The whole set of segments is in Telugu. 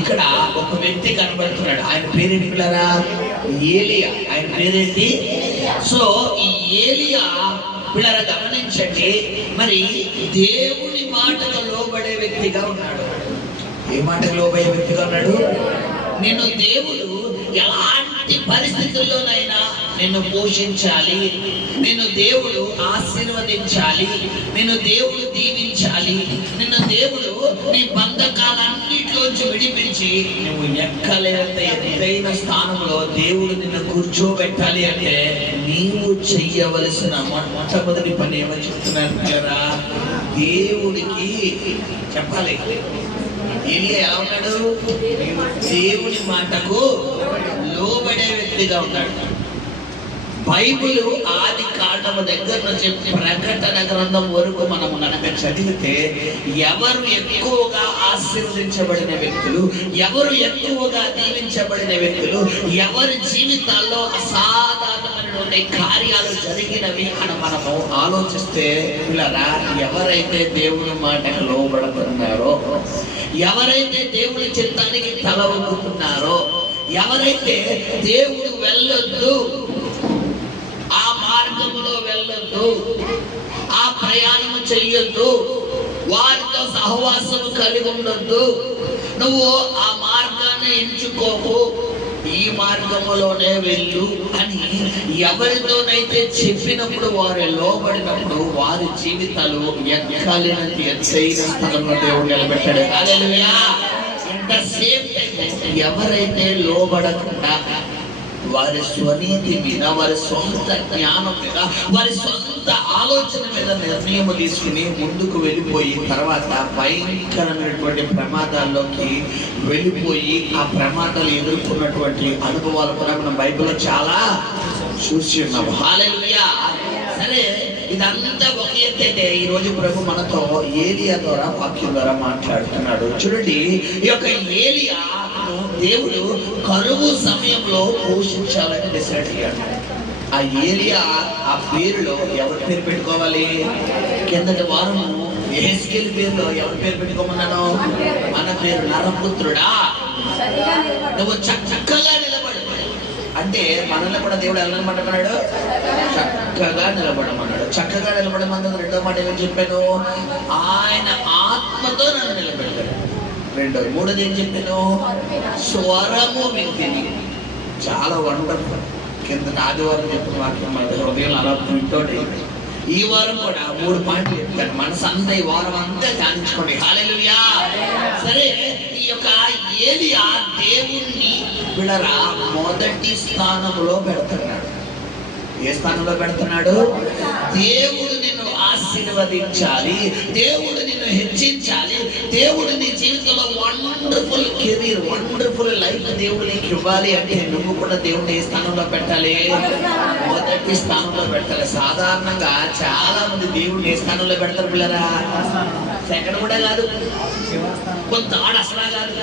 ఇక్కడ ఒక వ్యక్తి కనబడుతున్నాడు. ఆయన పేరేంటి పిల్లరా? ఏలియా. ఆయన పేరేంటి? సో ఈ ఏలియా పిల్లరా గమనించండి, మరి దేవుని మాటకు లోబడే వ్యక్తిగా ఉన్నాడు. ఏ మాటకు లోబడే వ్యక్తిగా ఉన్నాడు? నిన్ను దేవుడు ఎలాంటి పరిస్థితుల్లోనైనా నిన్ను పోషించాలి, నిన్ను దేవుడు ఆశీర్వదించాలి, నిన్ను దేవుడు దీవించాలి, నిన్ను దేవుడు నీ బంధకాలన్నిటిలోంచి విడిపించి నువ్వు ఎక్కలేనంత ఎత్తైన స్థానంలో దేవుడు నిన్ను కూర్చోబెట్టాలి అంటే నీవు చెయ్యవలసిన మొట్టమొదటి పని ఏమని చెప్తున్నారు కదా? దేవుడికి చెప్పాలి. ఏలియా ఎలా ఉన్నాడు? దేవుని మాటకు లోబడే వ్యక్తిగా ఉన్నాడు. బైబిల్ ఆది కాండము దగ్గర నుంచి ప్రకటన గ్రంథం వరకు మనం కనుక చదివితే ఎవరు ఎక్కువగా ఆశీర్వదించబడిన వ్యక్తులు, ఎవరు ఎక్కువగా దీవించబడిన వ్యక్తులు, ఎవరి జీవితాల్లో అసాధారణమైనటువంటి కార్యాలు జరిగినవి అని మనము ఆలోచిస్తే పిల్లరా, ఎవరైతే దేవుని మాటకు లోబడుతున్నారో, ఎవరైతే దేవుని చిత్తానికి తల ఊపుతున్నారో, ఎవరైతే దేవుడు వెళ్ళొద్దు, ఆ మార్గంలో వెళ్ళొద్దు, ఆ ప్రయాణము చెయ్యొద్దు, వారితో సహవాసము కలిగి ఉండొద్దు, నువ్వు ఆ మార్గాన్ని ఎంచుకోకు, ఈ మార్గములోనే వెళ్ళు అని ఎవరితోనైతే చెప్పినప్పుడు, వారు లోబడినప్పుడు వారి జీవితాలు ఎక్కలేనంత ఎత్తైన స్థలంలో దేవుడు నిలబెట్టాడు. హల్లెలూయా. ఎవరైతే లోబడకుండా వారి స్వనీతి మీద, వారి సొంత జ్ఞానం మీద, వారి సొంత ఆలోచన మీద నిర్ణయం తీసుకుని ముందుకు వెళ్ళిపోయి తర్వాత భయంకరమైనటువంటి ప్రమాదాల్లోకి వెళ్ళిపోయి ఆ ప్రమాదాలు ఎదుర్కొన్నటువంటి అనుభవాలు కూడా మనం బైబిల్లో చాలా చూసి ఉన్నాం. హల్లెలూయా. సరే, ఇదంతా ఒక ఎత్తైతే ఈ రోజు ప్రభు మనతో ఏలియా ద్వారా, వాక్యం ద్వారా మాట్లాడుతున్నాడు. చూడండి, ఈ యొక్క ఏలియా దేవుడు కరువు సమయంలో పోషించాలని డిసైడ్ అయ్యాడు. ఆ ఏలియా ఆ పేరులో ఎవరి పేరు పెట్టుకోవాలి? కిందటి వారము యెహెజ్కేలు పేరులో ఎవరి పేరు పెట్టుకోమన్నాను? మన పేరు. నరపుత్రుడా, నువ్వు చక్కగా నిలబడు అంటే మనల్ని కూడా దేవుడు ఎలా నిలబడమన్నాడు? చక్కగా నిలబడమన్నాడు. చక్కగా నిలబడమన్నది రెండో మాట ఏమని చెప్పాను? ఆయన ఆత్మతో నన్ను నిలబెట్టాడు. మూడోది ఏం చెప్పాను? స్వరము వింటిని. చాలా వండర్ఫుల్. కింద ఆదివారం చెప్పిన వాక్యం మన హృదయం అలా వింటోటి. ఈ వారం కూడా 3 పాయింట్లు చెప్తాను. మనసు అంతా ఈ వారం అంతా ధ్యానించుకోండి. హల్లెలూయా. సరే, ఈ యొక్క ఏలియా దేవుణ్ణి విడరా మొదటి స్థానంలో పెడుతున్నాడు. ఏ స్థానంలో పెడుతున్నాడు? దేవుడు నిన్ను ఆశీర్వదించాలి, దేవుడు నిన్ను హెచ్చించాలి, దేవుడు నీ జీవితంలో వండర్ఫుల్ కెరీర్, వండర్ఫుల్ లైఫ్ దేవుడు నీకు ఇవ్వాలి అంటే నువ్వు కూడా దేవుడిని ఏ స్థానంలో పెట్టాలి? మొదటి స్థానంలో పెట్టాలి. సాధారణంగా చాలా మంది దేవుడిని ఏ స్థానంలో పెడతారు పిల్లరా? సెకండ్ కూడా కాదు, కొంత ఆడ అసలా కాదు,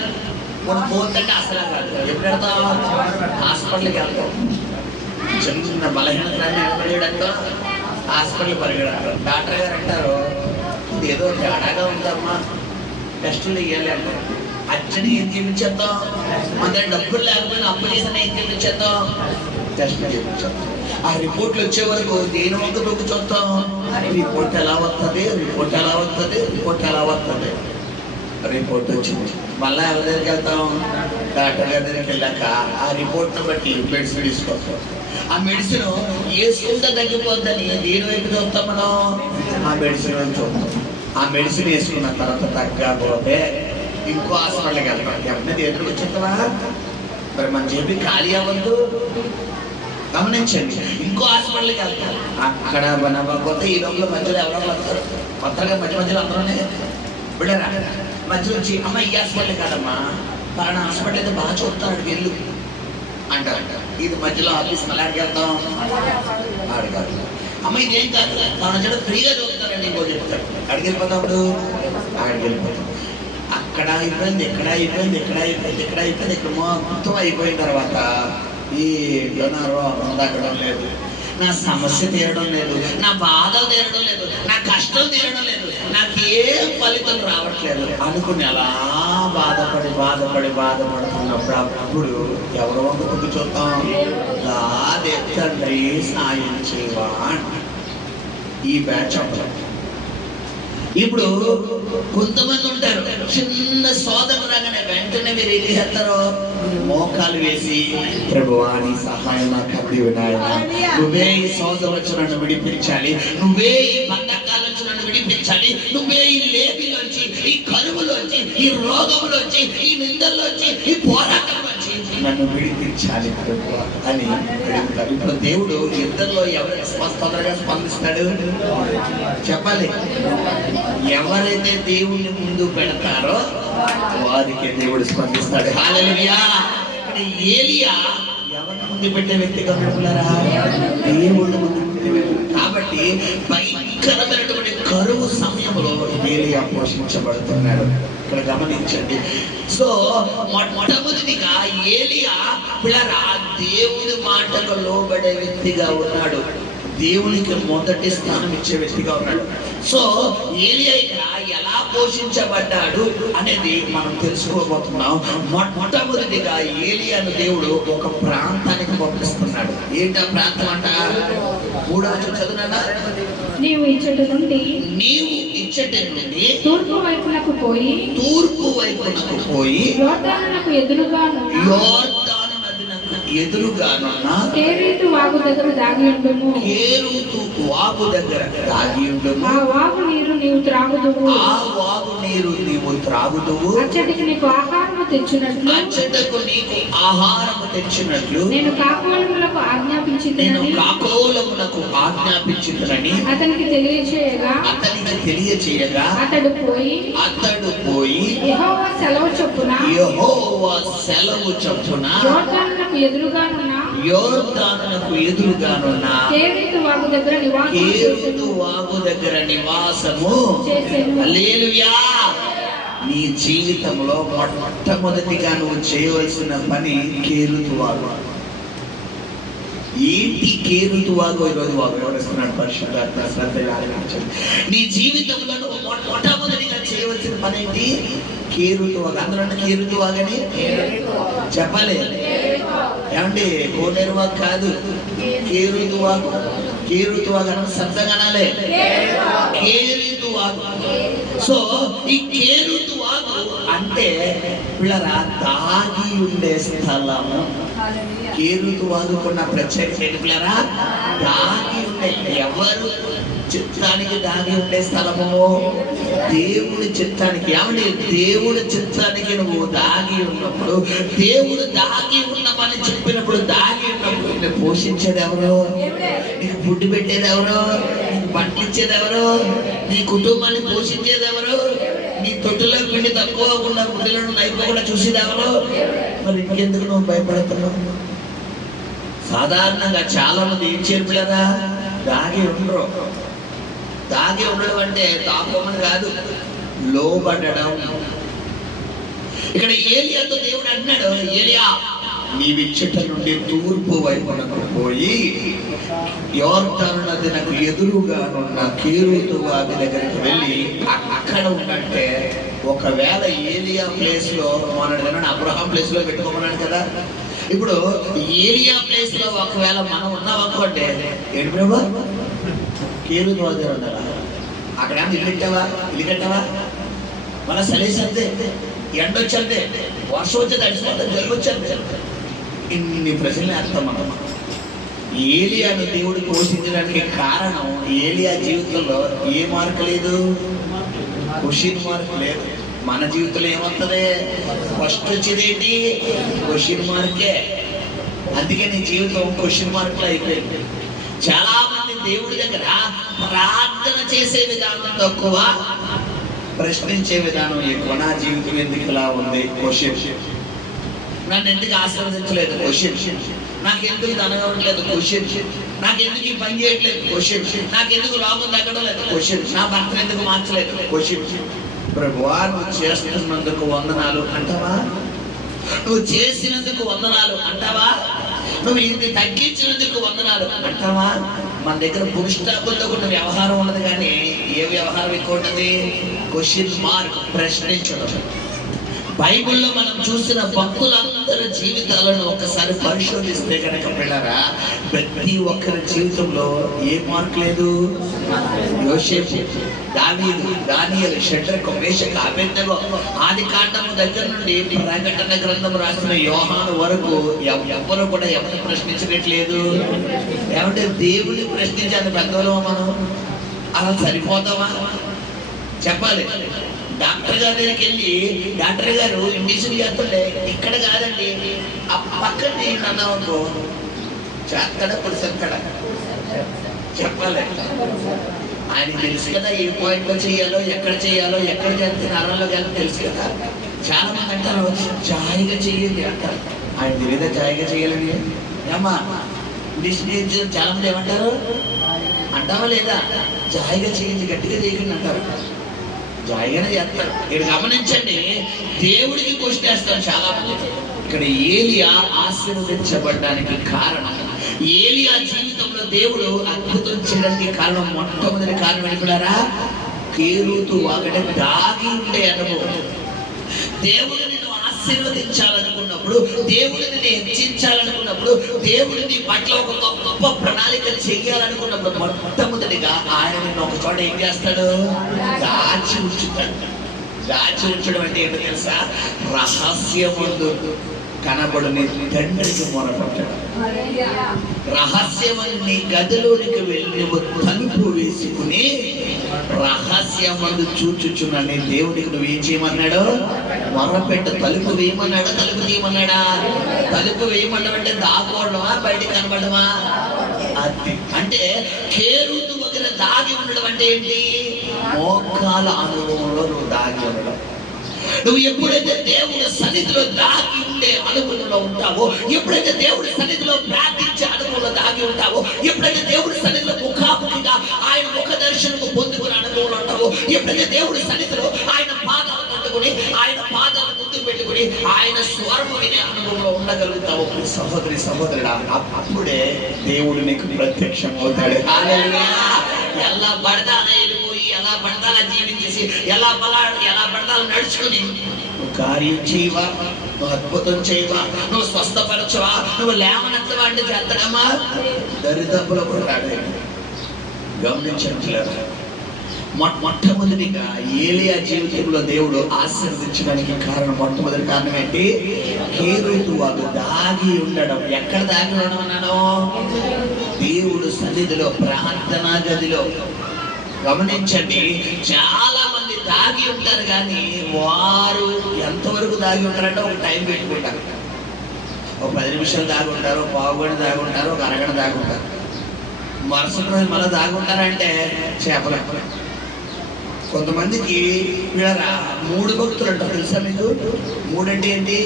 కొంత ఫోర్త్ అంటే అసలా కాదు. ఎప్పుడు పెడతావు? హాస్పిటల్కి వెళ్తాం. చిన్న బలహీనతలన్నీ ఏర్పడేయడంతో హాస్పిటల్ పరిగెడతారు. డాక్టర్ గారు అంటారు, ఏదో తేడాగా ఉందమ్మా, టెస్టులు ఇవ్వాలి అంటారు. అచ్చని ఏం చేయించేద్దాం? మన దగ్గర డబ్బులు లేకపోయినా అప్పు చేసిన ఏం చేయించేద్దాం? టెస్టులు చేయించేద్దాం. ఆ రిపోర్ట్లు వచ్చే వరకు దేని వంక దొక్కు చూస్తాం? రిపోర్ట్ ఎలా వస్తుంది, రిపోర్ట్ ఎలా వస్తుంది, రిపోర్ట్ ఎలా వస్తుంది. రిపోర్ట్ వచ్చింది, మళ్ళీ ఎవరి దగ్గరికి వెళ్తాం? డాక్టర్ గారి దగ్గరికి వెళ్ళాక ఆ రిపోర్ట్ను బట్టి మెడిసిన్ తీసుకొస్తాం. ఆ మెడిసిన్ వేసుకుంటే తగ్గిపోద్దని దేని వైపు చూస్తాం మనం? ఆ మెడిసిన్ వైపు చూస్తాం. ఆ మెడిసిన్ వేసుకున్న తర్వాత తగ్గకపోతే ఇంకో హాస్పిటల్కి వెళ్తాం. ఎవరిని ఎదురు వచ్చేస్తావా? మరి మన చెప్పి ఖాళీ అవ్వద్దు. గమనించండి, ఇంకో హాస్పిటల్కి వెళ్తాం. అక్కడ మనకపోతే ఈ లోపల మధ్యలో ఎవరో వస్తారు. కొత్తగా మధ్యలో అందరూనే బిడ్డరా మధ్యలో వచ్చి, అమ్మ ఈ హాస్పిటల్ కాదమ్మా, పలానా హాస్పిటల్ అయితే బాగా చూస్తాడు, వెళ్ళు అంటారు. ఇది మధ్యలో ఆఫీస్ మళ్ళీ ఆడికి వెళ్తాం, ఆడికాదు. అమ్మ ఇదేం కాదు, తన చెడు ఫ్రీగా చూస్తారండి ఇంకో చెప్తాడు. అడిగి వెళ్ళిపోతాడు, ఆడికి వెళ్ళిపోతాం. అక్కడ అయిపోయింది, ఎక్కడ అయిపోయింది, ఎక్కడ అయిపోయింది, ఎక్కడ అయిపోయింది, ఇక్కడ మొత్తం అయిపోయిన తర్వాత ఈ డొనారో తగ్గడం లేదు. నా సమస్య తీరడం లేదు, నా బాధ తీరడం లేదు, నా కష్టం తీరడం లేదు, నాకు ఏం ఫలితం రావట్లేదు అనుకుని అలా బాధపడుతున్నప్పుడు అప్పుడు ఎవరు వంక చూద్దాం, తండ్రి సాయం చేయవా. ఈ బ్యాచ్ ఇప్పుడు కొంతమంది ఉంటారు, చిన్న సోదరు రాగానే వెంటనే మీరు ఏం చేస్తారు, మోకాలు వేసి ప్రభువా నీ సహాయం నాకు అందివు నాయనా, నువ్వే ఈ సోదరు వచ్చి నన్ను విడిపించాలి, నువ్వే ఈ బంధకాల నుంచి నన్ను విడిపించాలి, నువ్వే ఈ లేబిలోంచి, ఈ కరువులోంచి, ఈ రోగంలోంచి, ఈ నిందల్లోంచి, ఈ పోరాటంలోంచి నన్ను విడిపించాలి ప్రభువా అని అడుగుతారు. ఇప్పుడు దేవుడు ఇద్దరిలో ఎవరికి తొందరగా స్పందిస్తాడు చెప్పాలి. ఎవరైతే దేవుణ్ణి ముందు పెడతారో వారికి దేవుడు స్పందిస్తాడు. హల్లెలూయా. ఏలియా ఎవరిని ముందు పెట్టే వ్యక్తిగా ఉన్నారా, దేవుడు ముందు పెట్టే వ్యక్తి. కాబట్టి భయంకరమైనటువంటి కరువు సమయంలో ఏలియా పోషించబడుతున్నాడు. ఇక్కడ గమనించండి. సో మొట్టమొదటిగా ఏలియా పిల్లరా దేవుని మాటకు లోబడే వ్యక్తిగా ఉన్నాడు, దేవునికి మొదటి స్థానం ఇచ్చే వ్యక్తిగా ఉన్నాడు. సో ఏలియా ఇక్కడ ఎలా పోషించబడ్డాడు అనేది మనం తెలుసుకోబోతున్నాం. మొట్టమొదటిగా ఏలియాను దేవుడు ఒక ప్రాంతానికి పంపిస్తున్నాడు. ఏంటి ఆ ప్రాంతం అంట? 3వ వచనం చదువునా. నీవు ఇచ్చటి నుండి తూర్పు వైపునకు పోయి యోర్దానునకు ఎదురుగానున్న కేరీతు వాగు దగ్గర దాగి ఉండుము. ఆ వాగు నీరు నీవు త్రాగుదువు. అచ్చటికి నీకు ఆహారము తెచ్చినట్లు నేను కాకోలములకు ఆజ్ఞాపించితినని అతనికి తెలియచేయగా అతడు పోయి యెహోవా సెలవు చొప్పున యోర్దానునకు ఎదురుగానున్న కేరీతు వాగు దగ్గర నివాసము చేసెను. హల్లెలూయా. నీ జీవితంలో మొట్టమొదటిగా నువ్వు చేయవలసిన పని కేరుతు వాగు. ఏంటి కేరుతు వాగు? ఈరోజు వాగు ఎవరిస్తున్నాడు పరిశుద్ధాత్మ శ్రద్ధగా ఆలకించండి. నీ జీవితంలో నువ్వు మొట్టమొదటిగా చేయవలసిన పని ఏంటి? కేరుతు వాగు. అందరూ కేరుతు వాగని చెప్పాలి. ఏమండి కోనేరు వాగు కాదు, కేరుతు వాగు. కేరుతు వాగు అన్న శబ్దగనాలే కేరుతు వాగు. సో ఈ కేరుతు వాగు అంటే పిల్లరా దాగి ఉండే స్థలము. కేరుతు వాగుకున్న ప్రత్యేకత ఏంటి పిల్లరా? దాగి ఉండే, ఎవరు చిత్తానికి దాగి ఉండే స్థలము? దేవుడి చిత్తానికి. ఏమండి దేవుడి చిత్తానికి నువ్వు దాగి ఉన్నప్పుడు, దేవుడు దాగి ఉన్నామని చెప్పినప్పుడు, దాగి ఉన్నప్పుడు నిన్ను పోషించేది ఎవరు? నీకు ఫుడ్ పెట్టేది ఎవరు? నీకు బట్టలు ఇచ్చేది ఎవరు? నీ కుటుంబాన్ని పోషించేది ఎవరు? నీ తొట్టులో పిండి తక్కువ ఉన్న గుడ్డలను నైపోకుండా చూసేది ఎవరు? మరి ఇంకెందుకు నువ్వు భయపడుతున్నావు? సాధారణంగా చాలా మంది ఏం చేరుకులేదా దాగి ఉండరు. దాగి ఉండడం అంటే దాకోమని కాదు, లోబడడం. ఇక్కడ ఏలియాతో దేవుడు అన్నాడు, ఏలియా నీవిచ్చట నుండి తూర్పు వైపునకు పోయి యోర్దాను నదినకు ఎదురుగానున్న కేరీతు వాగు దగ్గరికి వెళ్ళి అక్కడ ఉన్నట్టే. ఒకవేళ ఏలియా ప్లేస్ లో మన అబ్రహాం ప్లేస్ లో పెట్టుకోమన్నాడు కదా. ఇప్పుడు ఏలియా ప్లేస్ లో ఒకవేళ మనం ఉన్నాం అనుకోండి, ఏంటి ప్రభు కేరీతు వాగు దగ్గర ఉండాలా? అక్కడ ఇల్లు కట్టావా? మన సలేసంతే, ఎండ వచ్చంతే, వర్షం వచ్చే తడిసిపోతే జలుబు వచ్చంతే. ఇన్ని ప్రశ్నలు వేస్తాం మనం. ఏలియాను దేవుడు పోషించడానికి కారణం ఏలియా జీవితంలో ఏ మార్క్ లేదు, క్వశ్చన్ మార్క్ లేదు. మన జీవితంలో ఏమవుతుంది? ఫస్ట్ వచ్చేదేంటి? క్వశ్చన్ మార్కే. అందుకే నీ జీవితం క్వశ్చన్ మార్క్లో అయిపోయింది. చాలా మంది దేవుడి దగ్గర ప్రార్థన చేసే విధానం తక్కువ, ప్రశ్నించే విధానం ఎక్కువ. నా జీవితం ఎందుకు ఇలా ఉంది? క్వశ్చన్. నన్ను ఎందుకు ఆశీర్వదించలేదు? క్వశ్చన్. నాకు ఎందుకు ధనగవట్లేదు? క్వశ్చన్. నాకు ఎందుకు ఈ పని చేయట్లేదు? క్వశ్చన్. నాకు ఎందుకు లోపం తగ్గడం లేదు? క్వశ్చన్. నా భర్తను ఎందుకు మార్చలేదు? క్వశ్చన్. ప్రభువా నువ్వు చేస్తున్నందుకు వందనాలు అంటావా? నువ్వు చేసినందుకు వందనాలు అంటావా? నువ్వు ఇది తగ్గించినందుకు వందనాలు అంటావా? మన దగ్గర పురుషాబుల్లో ఉన్న వ్యవహారం ఉన్నది, కానీ ఏ వ్యవహారం ఎక్కువ ఉంటుంది? క్వశ్చన్ మార్క్, ప్రశ్నించడం. బైబిల్లో మనం చూసిన భక్తులందరి జీవితాలను ఒకసారి పరిశోధిస్తే కనుక పిల్లరా, ప్రతి ఒక్కరి జీవితంలో ఏ మార్క్ లేదు. యోసేపు, దావీదు, దానియేలు, షడ్రకు, మేషకు, అబేద్నెగో, ఆది కాండము దగ్గర నుండి ప్రకటన గ్రంథం రాసిన యోహాను వరకు ఎవ్వరు కూడా ఎవరిని ప్రశ్నించట్లేదు. ఏమంటే దేవుడిని ప్రశ్నించాలి పెద్దవాళ్ళు మనం. అలా సరిపోతావా? చెప్పాలి. డాక్టర్ గారి దగ్గరికి వెళ్ళి, డాక్టర్ గారు ఇండిషన్ చేస్తుండే, ఇక్కడ కాదండి ఆ పక్కన అన్నామనుకో, చేస్తాడా పురుషంతాడా? చెప్పాలి. ఆయన తెలుసు కదా ఏ పాయింట్ లో చేయాలో, ఎక్కడ చేయాలో, ఎక్కడ చేస్తే నరంలో కానీ తెలుసు కదా. చాలా మంది అంటారు జాయిగా చెయ్యండి అంటారు. ఆయన తెలియదా జాయిగా చేయాలని? ఏమ్మా ఇండిషన్ చాలా మంది ఏమంటారు అంటావా లేదా? జాయిగా చేయండి, గట్టిగా చేయకండి అంటారు. జాయిగానే చేస్తారు. ఇక్కడ గమనించండి, దేవుడికి క్వశ్చన్ వేస్తారు చాలా మంది. ఇక్కడ ఏలియా ఆశీర్వదించబడడానికి కారణం, ఏలియా జీవితంలో దేవుడు అద్భుతం చేయడానికి కారణం, మొట్టమొదటి కారణం ఏంటారా? కేరుతూ వాగడ దాగి ఉండే అనుభవం. దేవుడిని ఆశీర్వదించాలనుకున్నప్పుడు, దేవుడిని హెచ్చించాలనుకున్నప్పుడు, దేవుడిని పట్ల ఒక గొప్ప ప్రణాళిక చెయ్యాలనుకున్నప్పుడు మొట్టమొదటిగా ఆయన నిన్ను ఒక చోట ఏం చేస్తాడు? దాచి ఉంచుతాడు. దాచి ఉంచడం అంటే ఏంటో తెలుసా? రహస్యమందు కనబడు నీ తండ్రికి మొరపెట్టడం. రహస్యమని నీ గదిలోనికి వెళ్ళి నువ్వు తలుపు వేసుకుని రహస్యమందు చూచుచున్నాను దేవుడికి నువ్వేం చేయమన్నాడు? మొరపెట్టు. తలుపు వేయమన్నాడా? తలుపు తీయమన్నాడా? తలుపు వేయమన్నాడంటే దాకోవడమా, బయటికి కనబడమా? అది అంటే కేరుతు వదిన దాగి ఉండడం అంటే ఏంటి? మోకాల అనుభవంలో నువ్వు దాగి ఉండడం. నువ్వు ఎప్పుడైతే దేవుడి సన్నిధిలో దాగి ఉండే అనుభవంలో ఉంటావో, ఎప్పుడైతే దేవుడి సన్నిధిలో ప్రార్థించే అనుభవంలో దాగి ఉంటావో, ఎప్పుడైతే దేవుడి సన్నిధిలో ముఖాముఖిగా ఆయన ముఖ దర్శనము పొందుకునే అనుభవంలో ఉంటావో, ఎప్పుడైతే దేవుడి సన్నిధిలో ఆయన పాదాలు పట్టుకుని, ఆయన పాదాలు ముందుకు పెట్టుకుని ఆయన స్వరము వినే అనుభవంలో ఉండగలుగుతావు సహోదరి సహోదరుడా, అప్పుడే దేవుడు నీకు ప్రత్యక్షం అవుతాడు. ఎలా పడతాన వెళ్ళిపోయి, ఎలా పడతాన జీవించేసి, ఎలా పడతాను నడుచుకుని కార్యం చేయవా, నువ్వు అద్భుతం చేయవా, నువ్వు స్వస్థపరచవా, నువ్వు లేవనెత్తవా అంటే చేస్తాడమ్మా? దరిదాపులో కూడా రాడు. గమనించట్లేదు. మొట్టమొదటిగా ఏలియా జీవితంలో దేవుడు ఆశీర్వదించడానికి కారణం, మొట్టమొదటి కారణం ఏంటి? కేరుతు వాడు దాగి ఉండడం. ఎక్కడ దాగి ఉండడం అన్నాను? దేవుడు సన్నిధిలో, ప్రార్థనా గదిలో. గమనించండి, చాలా మంది దాగి ఉంటారు, కానీ వారు ఎంతవరకు దాగి ఉంటారంటే ఒక టైం పెట్టుకుంటారు. ఒక 10 నిమిషాలు దాగి ఉంటారు, ఒక పావు గంట దాగి ఉంటారు, ఒక అరగంట దాగి ఉంటారు. మరుసటి రోజు మళ్ళీ దాగి ఉంటారంటే చేపలు. కొంతమందికి వీళ్ళ 3 భక్తులు అంటారు తెలుసా మీకు? 3 అంటే ఏంటి?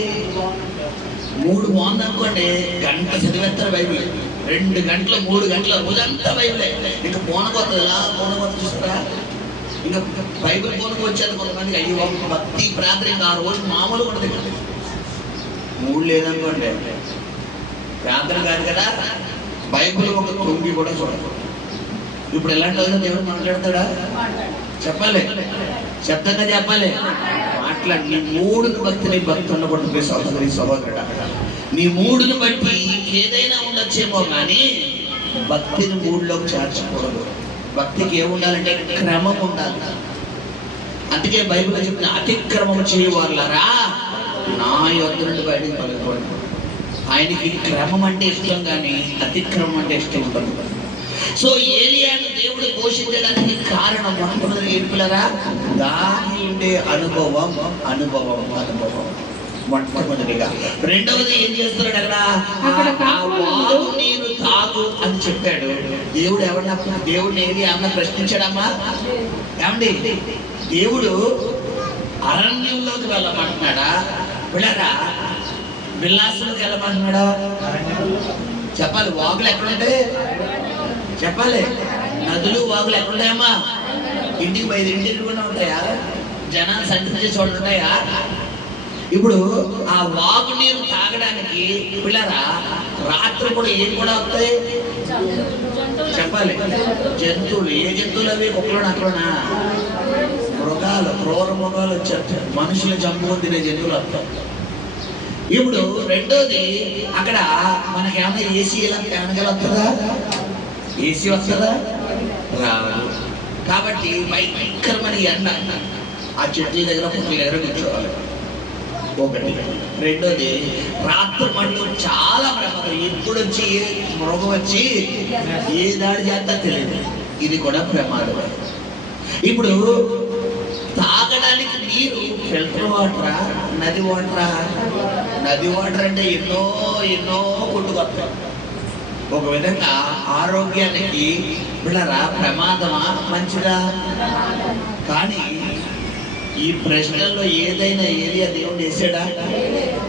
3 బాగుంది అనుకోండి, గంట చదివేస్తారు బైబిల్. 2 గంటలు 3 గంటల రోజంతా బైబిలే. ఇంకా పోనకొత్తదా? పోనకొత్త చూస్తారా? ఇంకా బైబిల్ పోనకు వచ్చేది కొంతమందికి. అయ్యో భక్తి ప్రార్థన ఇంకా ఆ రోజు మామూలు ఉండదు. 3 లేదనుకోండి ప్రార్థన కాదు కదా, బైబిల్ ఒక తొంగి కూడా చూడదు. ఇప్పుడు ఎలాంటి రోజున దేవుడు మాట్లాడతాడా? చెప్పాలి, శబ్దంగా చెప్పాలి, మాట్లాడి. నీ 3ని బట్టి నీ భక్తి ఉండబడుతుంది సహోదరి సహోదరుడు. నీ 3ని బట్టి ఏదైనా ఉండొచ్చేమో, కానీ భక్తిని 3లోకి చేర్చకూడదు. భక్తికి ఏముండాలంటే క్రమం ఉండాలి. అందుకే బైబిల్లో చెప్పిన అతిక్రమం చేయవాళ్ళరా నా యొద్ద నుండి బయటకు పలుకోండి. ఆయనకి క్రమం అంటే ఇష్టం, కానీ అతిక్రమం అంటే ఇష్టం ఉండదు. సో ఏలియాను దేవుడు పోషించడానికి కారణం మొట్టమొదటి ఏర్పులరా దాగి ఉండే అనుభవం మొట్టమొదటిగా. రెండవది ఏం చేస్తున్నాడు అక్కడ? నేను తాగు అని చెప్పాడు దేవుడు. దేవుడిని ఏలియా ఏమన్నా ప్రశ్నించాడమ్మా? ఏమండి, దేవుడు అరణ్యంలోకి వెళ్ళమంటున్నాడా? వెళ్ళరా విలాసంలోకి వెళ్ళమంటున్నాడా? చెప్పాలి. వాగులు ఎక్కడుంటే చెప్పాలి. నదులు వాగులు ఎక్కడుంటాయమ్మా? ఇంటికి 5 ఇంటికి కూడా ఉంటాయా? జనాలు సంతృప్తి చోటు ఉంటాయా? ఇప్పుడు ఆ వాగు నీరు తాగడానికి పిల్లరా రాత్రి కూడా ఏం కూడా వస్తాయి చెప్పాలి, జంతువులు. ఏ జంతువులు అవి? కుక్కలోనా అక్కడనా? మృగాలు, క్రూర మృగాలు వచ్చారు, మనుషుల చంపుకొని తినే జంతువులు వస్తాయి. ఇప్పుడు రెండోది, అక్కడ మనకేమన్నా ఏసీ ఇలా ఫ్యాన్గా వస్తుందా? ఏసీ వస్తుందా? రాదు. కాబట్టి భయంకరమైన ఎండ, ఆ చెట్ల దగ్గర పుట్ల దగ్గర కూర్చోవాలి ఒకటి. రెండోది, రాత్రి మళ్ళీ చాలా ప్రమాదం. ఎప్పుడు వచ్చి ఏ మృగం వచ్చి ఏ దాడి చేస్తా తెలియదు, ఇది కూడా ప్రమాదం. ఇప్పుడు తాగడానికి నీరు ఫిల్టర్ వాటరా, నది వాటరా? నది వాటర్ అంటే ఎన్నో ఎన్నో కొట్టుకొస్తాయి. ఒక విధంగా ఆరోగ్యానికి పిల్లరా ప్రమాదమా మంచిదా? కానీ ఈ ప్రశ్నల్లో ఏదైనా ఏరియా దేవుడు వేసాడా?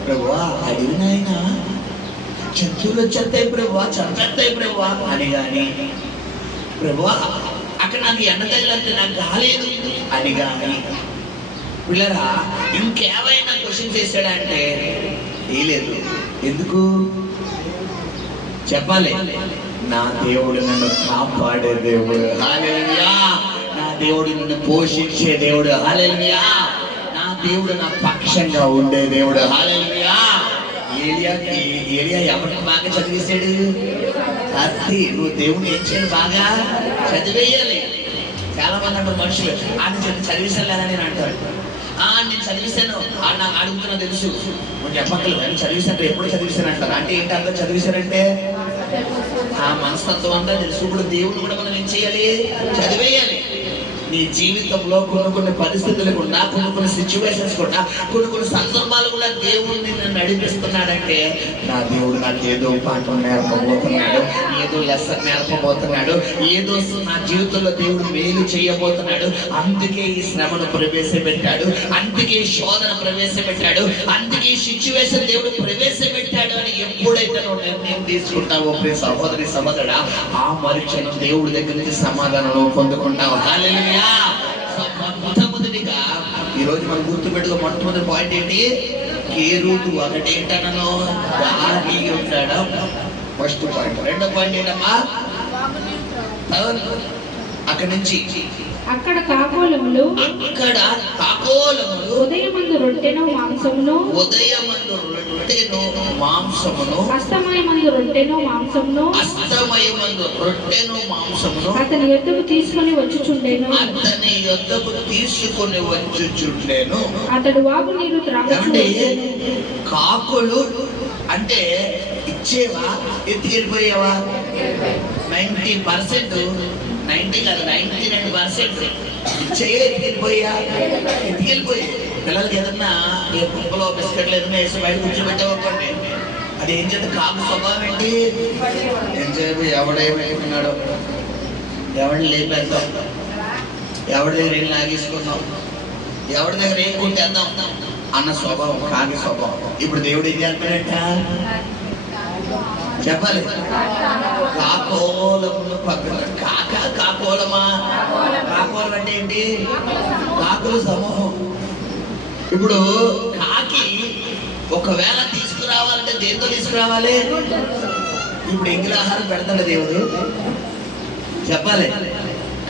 ప్రభువా అడిగినాయన జంతువులు వచ్చేస్తాయి ప్రభువా, చంపేస్తాయి ప్రభువా అని కానీ, ప్రభువా అక్కడ నాకు ఎండ తగిలంటే నాకు కాలేదు అని కానీ, పిల్లరా ఇంకేమైనా క్వశ్చన్ చేశాడా అంటే లేదు. ఎందుకు చెప్పాలి? నా దేవుడు నన్ను కాపాడే దేవుడు, హల్లెలూయా. నా దేవుడు నన్ను పోషించే దేవుడు, హల్లెలూయా. నా దేవుడు నా పక్షంగా ఉండే దేవుడు, హల్లెలూయా. ఏలియా ఎవరిని బాగా చదివేశాడు? కత్తి. నువ్వు దేవుడిని ఏం చేయాలి? బాగా చదివేయాలి. చాలా మంది అంటారు మనుషులు, ఆయన చదివేశాను నేను అంటారు. నేను చదివిస్తాను నాకు అడుగుతున్నా తెలుసు, నువ్వు చెప్పక్కర్లేదు అని చదివిస్తాను, ఎప్పుడు చదివిస్తాను అంటారు. అంటే ఏంటి అందరూ చదివిస్తారంటే ఆ మనస్తత్వం అంతా తెలుసు. ఇప్పుడు దేవుడు కూడా మనం ఏం చేయాలి? చదివేయాలి. నీ జీవితంలో కొన్ని పరిస్థితులు కూడా, కొన్ని సిచ్యువేషన్స్ కూడా, కొన్ని సందర్భాలు కూడా దేవుడిని నన్ను నడిపిస్తున్నాడంటే నా దేవుడు నాకు ఏదో పాఠం నేర్పబోతున్నాడు, ఏదో లెసన్ నేర్పబోతున్నాడు, ఏదో నా జీవితంలో దేవుడు మేలు చేయబోతున్నాడు. అందుకే ఈ శ్రమను ప్రవేశపెట్టాడు, అందుకే ఈ శోధన ప్రవేశపెట్టాడు, అందుకే ఈ సిచ్యువేషన్ దేవుడు ప్రవేశపెట్టాడు అని ఎప్పుడైతే నువ్వు నిర్ణయం తీసుకుంటావో ప్రియ సహోదరి సహోదరుడా, ఆ మరుక్షణం దేవుడి దగ్గర నుంచి సమాధానం పొందుకుంటావు. హల్లెలూయా. మొట్టమొదటిగా ఈరోజు మనం గుర్తుపెట్టుకో, మొట్టమొదటి పాయింట్ ఏంటి? కేరుతు ఒకటేంటనో దాగి ఉంటాడు, ఫస్ట్ పాయింట్. రెండో పాయింట్ ఏంటమ్మా? అక్కడి నుంచి అక్కడ కాకోలములు ఉదయమందు రొట్టెను మాంసమును అస్తమయమందు రొట్టెను మాంసమును అతని యొద్దకు తీసుకొని వచ్చుచుండెను. అతడు వాగు నీరు త్రాగుచుండెను. కాకులు అంటే ఇచ్చేవా ఎత్తుకెళ్ళిపోయావా? 90%, 90 కాదు 99% ఇచ్చేయే ఎత్తుకెళ్ళిపోయా. పిల్లలకి ఏదన్నా ఏ కుప్పలో బిస్కెట్లు ఏదైనా వేసి బయట కూర్చోబెట్టామనుకోండి, అది ఏం చేత కాకు స్వభావం ఏంటి? ఏం చేయదు, ఎవడేమనుకున్నాడు, ఎవరిని లేపేద్దాం, ఎవరి దగ్గర ఏం లాగేసుకుందాం, ఎవరి దగ్గర ఏం కొట్టేద్దాం అన్న స్వభావం కాకి స్వభావం. ఇప్పుడు దేవుడు ఏం చేస్తాడంట చెప్పాలి? కాకోలములు పక్కన. కాకోలమా? కాకోలం అంటే ఏంటి? కాకుల సమూహం. ఇప్పుడు కాకి ఒకవేళ తీసుకురావాలంటే దేంతో తీసుకురావాలి? ఇప్పుడు ఎంగిలి ఆహారం పెడతాడు దేవుడు చెప్పాలి.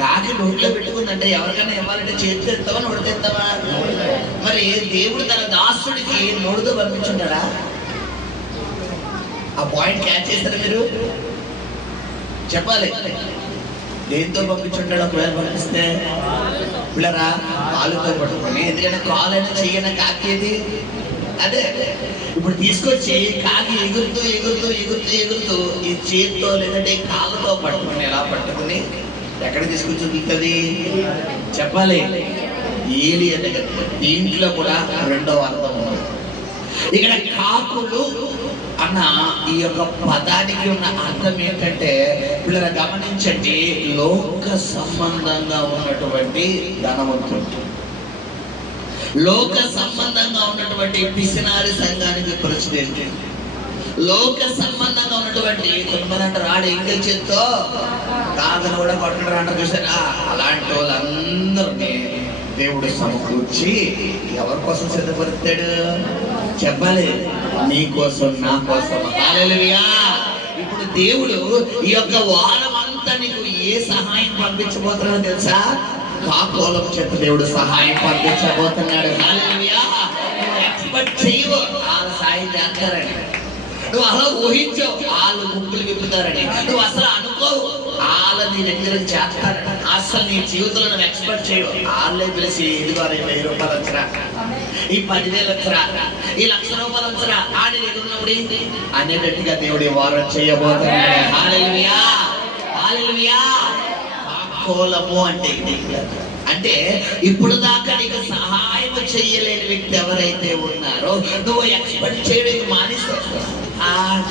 కాకి నోట్లో పెట్టుకుందంటే ఎవరికైనా ఇవ్వాలంటే చేతితో ఎత్తావా నోటితో ఎత్తావా? మరి దేవుడు తన దాసుడికి నోటితో పంపించుంటాడా? ఆ పాయింట్ క్యాచ్ చేస్తారా మీరు? చెప్పాలి. దేంతో పంపించుంటాడు? ఒకవేళ పంపిస్తే పిల్లరా కాలుతో పట్టుకొని, ఎందుకంటే కాలైనా చెయ్యన కాకేది అదే. ఇప్పుడు తీసుకొచ్చి కాకి ఎగురుతూ ఎగురుతూ ఎగురుతూ ఎగురుతూ ఈ చేతితో లేదంటే కాళ్ళతో పట్టుకుని ఎలా పట్టుకుని ఎక్కడ తీసుకొచ్చి వదులుతుంది చెప్పాలి? ఏలి దగ్గర. దీంట్లో కూడా రెండవ అర్థం ఉంది. ఇక్కడ కాకులు అన్న ఈ యొక్క పదానికి ఉన్న అర్థం ఏంటంటే పిల్లల గమనించండి, లోక సంబంధంగా ఉన్నటువంటి ధనవంతుడు, లోక సంబంధంగా ఉన్నటువంటి పిసినారి సంఘానికి ప్రెసిడెంట్, లోక సంబంధంగా ఉన్నటువంటి కొంతమంది అంటారు ఆడ ఇంగిల్ చేత్తో కాకను కూడా కొట్టడం అంటారు చూసారా? అలాంటి వాళ్ళందరినీ దేవుడు సమకూర్చి ఎవరి కోసం సిద్ధపరుస్తాడు? చెప్పాలి, నీ కోసం నా కోసం. హల్లెలూయా. ఇప్పుడు దేవుడు ఈ యొక్క వారం అంతా నీకు ఏ సహాయం పంపించబోతున్నాడో తెలుసా? కాకోలం చేత దేవుడు సహాయం పంపించబోతున్నాడు. హల్లెలూయా. నువ్వు ఎక్స్పెక్ట్ చేయవు వాళ్ళు సాయం చేస్తారని, నువ్వు అలా ఊహించవు వాళ్ళు ముక్కులు విప్పుతారని, నువ్వు అసలు అనుకోవు వాళ్ళ నీ దగ్గరకు చేస్తారని, అసలు నీ జీవితంలో నువ్వు ఎక్స్పెక్ట్ చేయవు. వాళ్ళే పిలిచి ఇదిగో 1000 రూపాయలు వచ్చరా, ఈ 10,000 వచ్చరా, ఈ 1,00,000 రూపాయలు వచ్చరా ఆడి దగ్గర ఉన్నప్పుడు అనేటట్టుగా దేవుడు ఈ వారం చేయబోతున్నాడు. హల్లెలూయా. హల్లెలూయా. కాకోలము అంటే అంటే ఇప్పుడు దాకా నీకు సహాయం చేయలేని వ్యక్తి ఎవరైతే ఉన్నారో నువ్వు ఎక్స్పెక్ట్ చేయడానికి మానేస్తావు.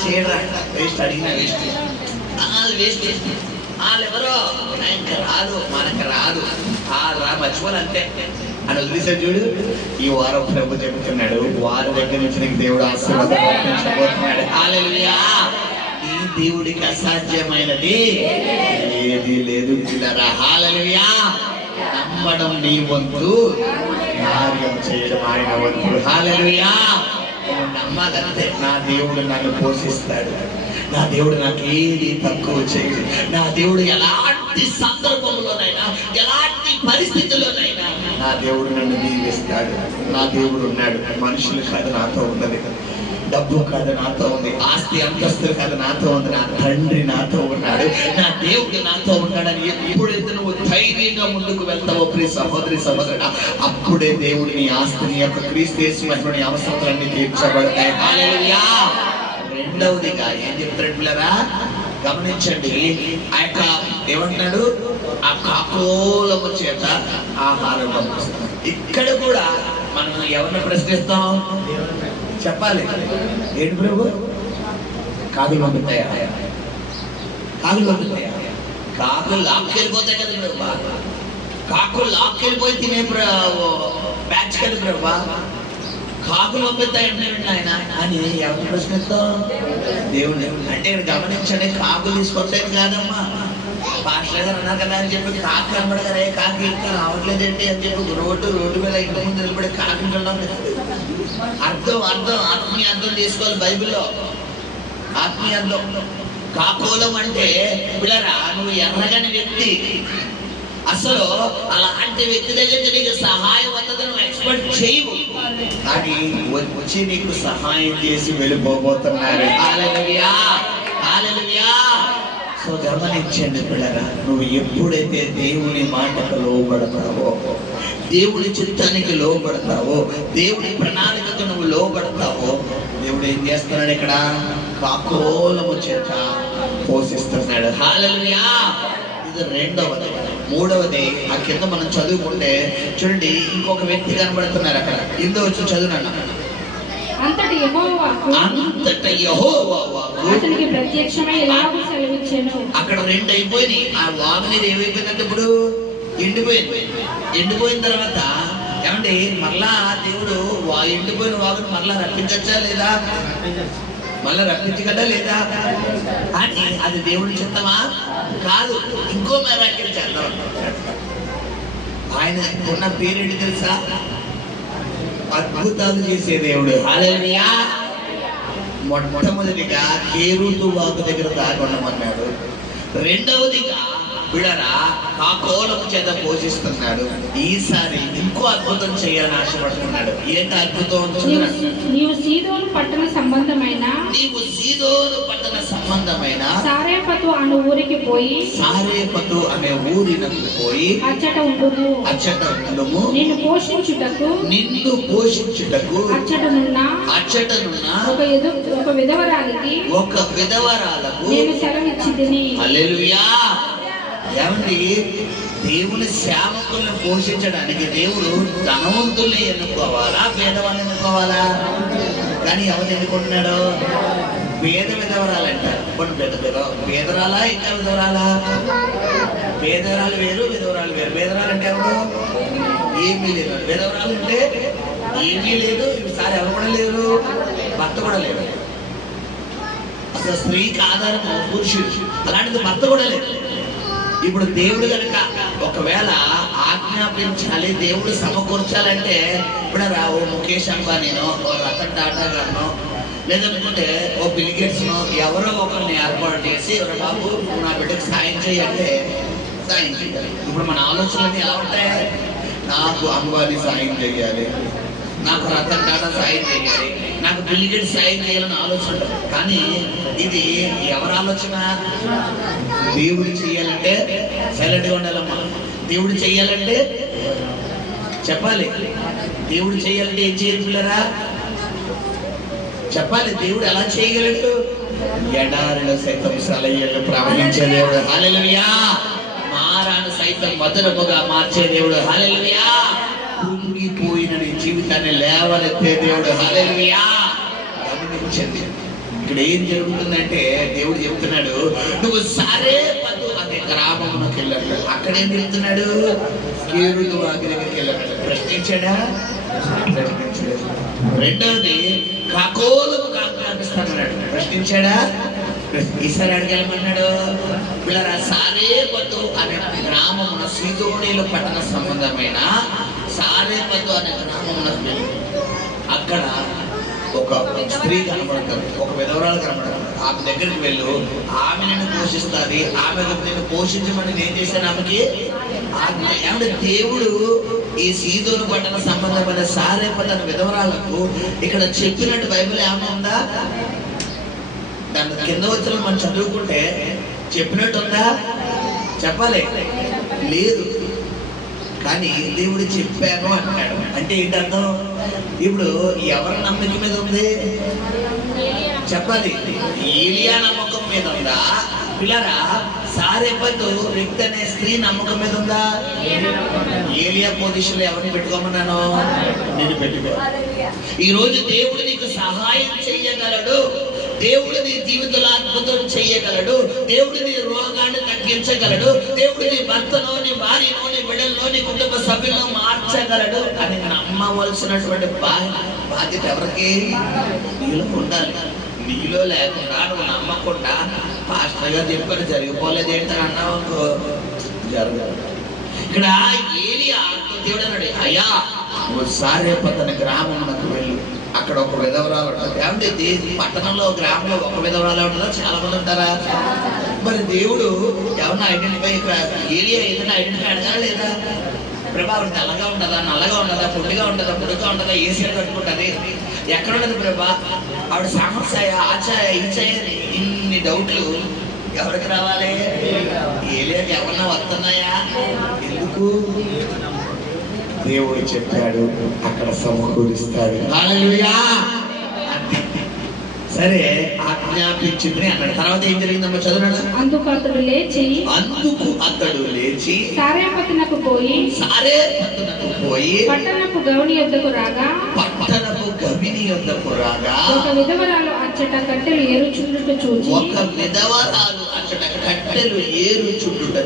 చేయరా, వేస్ట్, అడిగినా వేస్ట్, వేస్ట్, వాళ్ళు ఎవరో ఇంకా రాదు, మనకు రాదు, మర్చిపోవాలి అంతే అని వదిలేసాడు. చూడు, ఈ వారం ప్రభు చెబుతున్నాడు, వారి దగ్గర నుంచి నీకు దేవుడు ఆశీర్వాదం పంపించబోతున్నాడు. హల్లెలూయా. ఈ దేవుడికి అసాధ్యమైనది ఏది లేదు పిల్లరా. హల్లెలూయా. నమ్మడం నీ వంతు, కార్యం చేయడం ఆయన వంతు. హల్లెలూయా. నమ్మదంతే, నా దేవుడు నన్ను పోషిస్తాడు, నా దేవుడు నాకు ఏది తక్కువ చేయడు, నా దేవుడు ఎలాంటి సందర్భంలోనైనా ఎలాంటి పరిస్థితుల్లోనైనా నా దేవుడు నన్ను దీవిస్తాడు. నా దేవుడు ఉన్నాడు. మనుషులు కాదు నాతో ఉన్నది, డబ్బు కాదు నాతో ఉంది, ఆస్తి అంతస్తులు కాదు నాతో ఉంది, నా తండ్రి నాతో ఉన్నాడు, నా దేవుడు నాతో ఉన్నాడని ఎప్పుడైతే నువ్వు ధైర్యంగా ముందుకు వెళ్తావో ప్రియ సహోదరి సహోదరుడా, అప్పుడే దేవుడు నీ ఆస్తిని యొక్క క్రీస్తు యేసు మహిమని అవసరాలన్నీ తీర్చబడతాయి. హల్లెలూయా. రెండవదిగా ఏం చెప్తాడు పిల్లరా, గమనించండి. ఆ యొక్క ఏమంటున్నాడు, ఆ కాకోలము చేత ఆహారం పంపిస్తాడు. ఇక్కడ కూడా మనం ఎవరిని ప్రశ్నిస్తాం? చెప్పాలి, ఏంటి ప్రభు? కాకులు పంపుతాయా? కాకులు పంపుతాయా? కాకులు లాక్కెళ్ళిపోతాయి కదా ప్రభు, కాకులు లాక్కెళ్ళిపోయి తినే బ్యాచ్ కదా ప్రభు, కాకులు పంపిస్తాయంటే ఆయన అని ఎవరిని ప్రశ్నిస్తాం? దేవుడు. అంటే గమనించండి, కాకులు తీసుకొస్తాయి కాదమ్మా, పాస్టర్ గారు అన్నారు కదా అని చెప్పి కాకు కనబడగానే కాకి ఇంకా రావట్లేదండి అని చెప్పి రోడ్డు మీద ఇంటి ముందు నిలబడి కాకి అర్థం ఆత్మీయ అర్థం తీసుకోవాలి బైబిల్లో. ఆత్మీయ అర్థం. కాకోలం అంటే పిల్లరా, నువ్వు ఎర్రగని వ్యక్తి, అసలు అలాంటి వ్యక్తి దగ్గర నీకు సహాయం వద్ద నువ్వు ఎక్స్పెక్ట్ చేయవు, కానీ వచ్చి నీకు సహాయం చేసి వెళ్ళిపోబోతున్నారు. హల్లెలూయా. హల్లెలూయా. సో గమనించండి పిల్లరా, నువ్వు ఎప్పుడైతే దేవుని మాటకు లోబడతావో, దేవుడి చిత్తానికి లోబడతావో, దేవుడి ప్రణాళికకు నువ్వు లోబడతావో, దేవుడు ఏం చేస్తున్నాడు? ఇక్కడ కాకోలము చేత పోషిస్తున్నాడు. హల్లెలూయా. ఇది రెండవది. మూడవది ఆ కింద మనం చదువుకుంటే చూడండి, ఇంకొక వ్యక్తి కనబడుతున్నారు అక్కడ. ఇందో వచ్చి చదువునన్నా. అంతటి యెహోవా వాక్కు అతనికి ప్రత్యక్షమై ఇలాగూ సెలవిచ్చెను. అక్కడ రెండు అయిపోయినాయి. ఆ వాగు మీద ఏమైపోయిందంటే ఇప్పుడు ఎండిపోయింది. ఎండిపోయిన తర్వాత ఏమంటే మరలా దేవుడు ఎండిపోయిన వాగును మరలా రప్పించచ్చా లేదా? మళ్ళా రప్పించగలడా లేదా? అని అది దేవుడి చిత్తమా? కాదు. ఇంకో మిరాకిల్ చేద్దాం. ఆయన ఉన్న పేరేంటి తెలుసా? అద్భుతాలు చేసే దేవుడు. హల్లెలూయా. మొట్టమొదటిగా కేరూతు వాగు దగ్గర దాగొండమన్నాడు. రెండవదిగా బిడరా కాకోలము చేత పోషిస్తున్నాడు. ఈసారి ఇంకో అద్భుతం చేయాలని ఆశపడుతున్నాడు. ఏంటి అద్భుతం? నీవు సీదోను పట్టణ సంబంధమైన సారేపతు అనే ఊరికి పోయి, సారేపతు అనే ఊరినకు పోయి అచ్చట ఉండుము. నిన్ను పోషించుటకు అచ్చటనున్న ఒక విధవరాలకు నేను సెలవిచ్చితిని. హల్లెలూయా. ఏమండి, దేవుని సేవకులను పోషించడానికి దేవుడు ధనవంతుల్ని ఎన్నుకోవాలా, పేదవాళ్ళని ఎన్నుకోవాలా? కానీ ఎవరు ఎన్నుకుంటున్నాడు? పేద విధవరాలంటారు. పేదరాలా ఇంకా విధవరాలా? పేదరాలు వేరు, విధవరాలు వేరు. పేదరాలు అంటే ఎవరు? ఏమీ లేదు. విధవరాలు అంటే ఏమీ లేదు, ఈసారి ఎవరు కూడా లేరు, భర్త కూడా లేరు. అసలు స్త్రీకి ఆధారం పురుషుడు, అలాంటిది భర్త కూడా లేదు. ఇప్పుడు దేవుడు కనుక ఒకవేళ ఆజ్ఞాపించాలి, దేవుడు సమకూర్చాలంటే ఇప్పుడు ఓ ముఖేష్ అంబానీనో, ఓ రతన్ టాటా గారినో, లేదనుకుంటే ఓ బిల్ గేట్స్నో ఎవరో ఒకరిని ఏర్పాటు చేసి బాబు నా బిడ్డకు సాయం చేయంటే సాయం చేయాలి. ఇప్పుడు మన ఆలోచనలన్నీ ఎలా ఉంటాయి? నాకు అంబానీ సాయం చేయాలి, నాకు రతన్ టాటా సాయం చేయాలి, నాకు బిల్ గేట్స్ సాయం చేయాలని ఆలోచన. కానీ ఇది ఎవరి ఆలోచన? దేవుడు చెయ్యాలంటే సైలెంట్గా ఉండాలమ్మా. దేవుడు చెయ్యాలంటే చెప్పాలి. దేవుడు చెయ్యాలంటే ఏం చేయాలి పిల్లరా? చెప్పాలి. దేవుడు ఎలా చేయగలడు? ఎడారిలో సైతం సలయ్యలు ప్రవహించే దేవుడు, హల్లెలూయా. మారాను సైతం మధురముగా మార్చే దేవుడు, హల్లెలూయా. కుంగిపోయిన నీ జీవితాన్ని లేవనెత్తే దేవుడు, హల్లెలూయా. గమనించండి, ఇక్కడ ఏం జరుగుతుందంటే దేవుడు చెప్తున్నాడు, నువ్వు సారేపతు అనే గ్రామమునకు వెళ్ళాడు. అక్కడ ఏం చెప్తున్నాడు? కేరులు దగ్గరికి వెళ్ళాడు. ప్రశ్నించాడా? ప్రశ్నించాడు. రెండవది కాకోలకు ఆజ్ఞాపిస్తానన్నాడు. ప్రశ్నించాడా? ఈసారి అడగలమన్నాడు. పిల్లరా, సారేపతు అనే గ్రామమున సీదోనీయుల పట్టణ సంబంధమైన సారేపతు అనే గ్రామమునకు వెళ్ళి అక్కడ ఒక స్త్రీ కనబడతారు, ఒక విధవరాలు కనబడతారు. ఆమె దగ్గరికి వెళ్ళు, ఆమె నిన్ను పోషిస్తుంది, ఆమెకు నిన్ను పోషించమని నేను చేశాను ఆమెకి ఆజ్ఞ. ఏమంటే దేవుడు ఈ సీదోను పట్టణ సంబంధమైన సారేపతు అనే విధవరాలకు ఇక్కడ చెప్పినట్టు బైబిల్ ఏమైనా ఉందా? దాని కింద వచ్చిన మనం చదువుకుంటే చెప్పినట్టు ఉందా? చెప్పాలి. లేదు. కానీ దేవుడు చెప్పాను అంటున్నాడు. అంటే ఏంటి అర్థం? ఇప్పుడు ఎవరి నమ్మకం మీద ఉంది? చెప్పాలి. ఏలియా నమ్మకం మీద ఉందా? పిల్లరా, సారేపతు వ్యక్తి అనే స్త్రీ నమ్మకం మీద ఉందా? ఏలియా పొజిషన్ లో ఎవరిని పెట్టుకోమన్నాను? నేను పెట్టుకో. ఈ రోజు దేవుడు నీకు సహాయం చెయ్యగలడు. దేవుడు నీ జీవితంలో అద్భుతం చెయ్యగలడు. దేవుడు నీ రోగాన్ని తగ్గించగలడు. దేవుడు నీ భర్తను, నీ భార్యను, నీ బిడ్డలను, నీ కుటుంబ సభ్యులను మార్చగలడు అని నమ్మవలసినటువంటి బాధ్యత ఎవరికి? నీలో ఉండాలి. నీలో లేకుండా నువ్వు నమ్మకుండా పాస్టర్ గారు చెప్పారు జరిగిపోలేదు ఏంటని అన్నావు జరగదు. ఇక్కడ ఏలియా దేవుడు అన్నాడు, అయ్యా నువ్వు సారేపతు అనే గ్రామమునకు వెళ్ళు, అక్కడ ఒక విధవరాలు ఉంటుంది. ఏమంటే పట్టణంలో గ్రామంలో ఒక విధవరాలు ఉంటుందా? చాలా మంది ఉంటారా? మరి దేవుడు ఎవరిని ఐడెంటిఫై, ఏలియా ఏదైనా ఐడెంటిఫై అడగాలా లేదా? ప్రభా తెల్లగా ఉంటుందా, నల్లగా ఉంటుందా, పొడిగా ఉంటుందా, పొడిగా ఉంటుందా, ఏ సైడ్ కట్టుకుంటుంది, ఎక్కడ ఉండదు ప్రభా, ఆవిడ సామర్థ్య ఆచాయ ఈచాయ ఇన్ని డౌట్లు ఎవరికి రావాలి? ఏలియాకి ఎవరన్నా వస్తున్నాయా? ఎందుకు? దేవుడు చెప్పాడు అక్కడ సమకూరుస్తాడు. హల్లెలూయా. సరే ఆజ్ఞాపించింది అన్నాడు. తర్వాత ఏం జరిగిందమ్మా చదువునాడు. అందుకు అతడు లేచి సారేపతునకు పోయి పట్టణపు గవిని యొద్దకు రాగా ఒక విధవరాలు అచ్చట కట్టెలు ఏరుచుండుట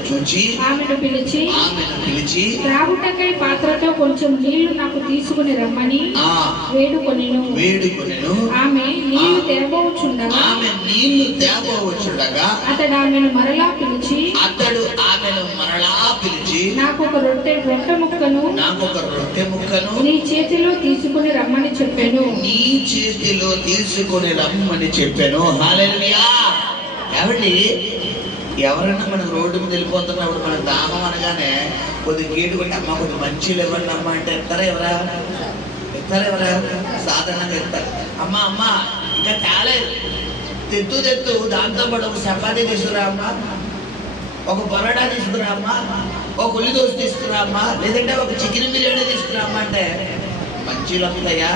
చూచి ఆమెను పిలిచి త్రాగుటకై పాత్రతో కొంచెం నీళ్లు నాకు తీసుకుని రమ్మని వేడుకొనెను. ఆమె నీళ్లు తేబోచుండగా అతడు ఆమెను మరలా పిలిచి నాకు ఒక రొట్టె ముక్కను నీ చేతిలో తీసుకుని రమ్మని చెప్పాను. హల్లెలూయా. ఏమండి, ఎవరైనా మనం రోడ్డు మీద వెళ్ళిపోతున్నప్పుడు మన దాహం అనగానే కొద్ది గేటు కొట్టి అమ్మ కొద్ది మంచిలు ఇవ్వండి అమ్మ అంటే ఇస్తారా? ఎవరా సాధారణంగా ఇస్తారు. అమ్మ ఇంకా తేలేదు, తెత్తు దాంతో పాటు ఒక చపాతీ తీసుకురా అమ్మ, ఒక పరోటా తీసుకురా అమ్మ, ఒక ఉల్లి దోశ తీసుకురా అమ్మ, లేదంటే ఒక చికెన్ బిర్యానీ తీసుకురా అమ్మ అంటే మంచిలు వస్తాయా?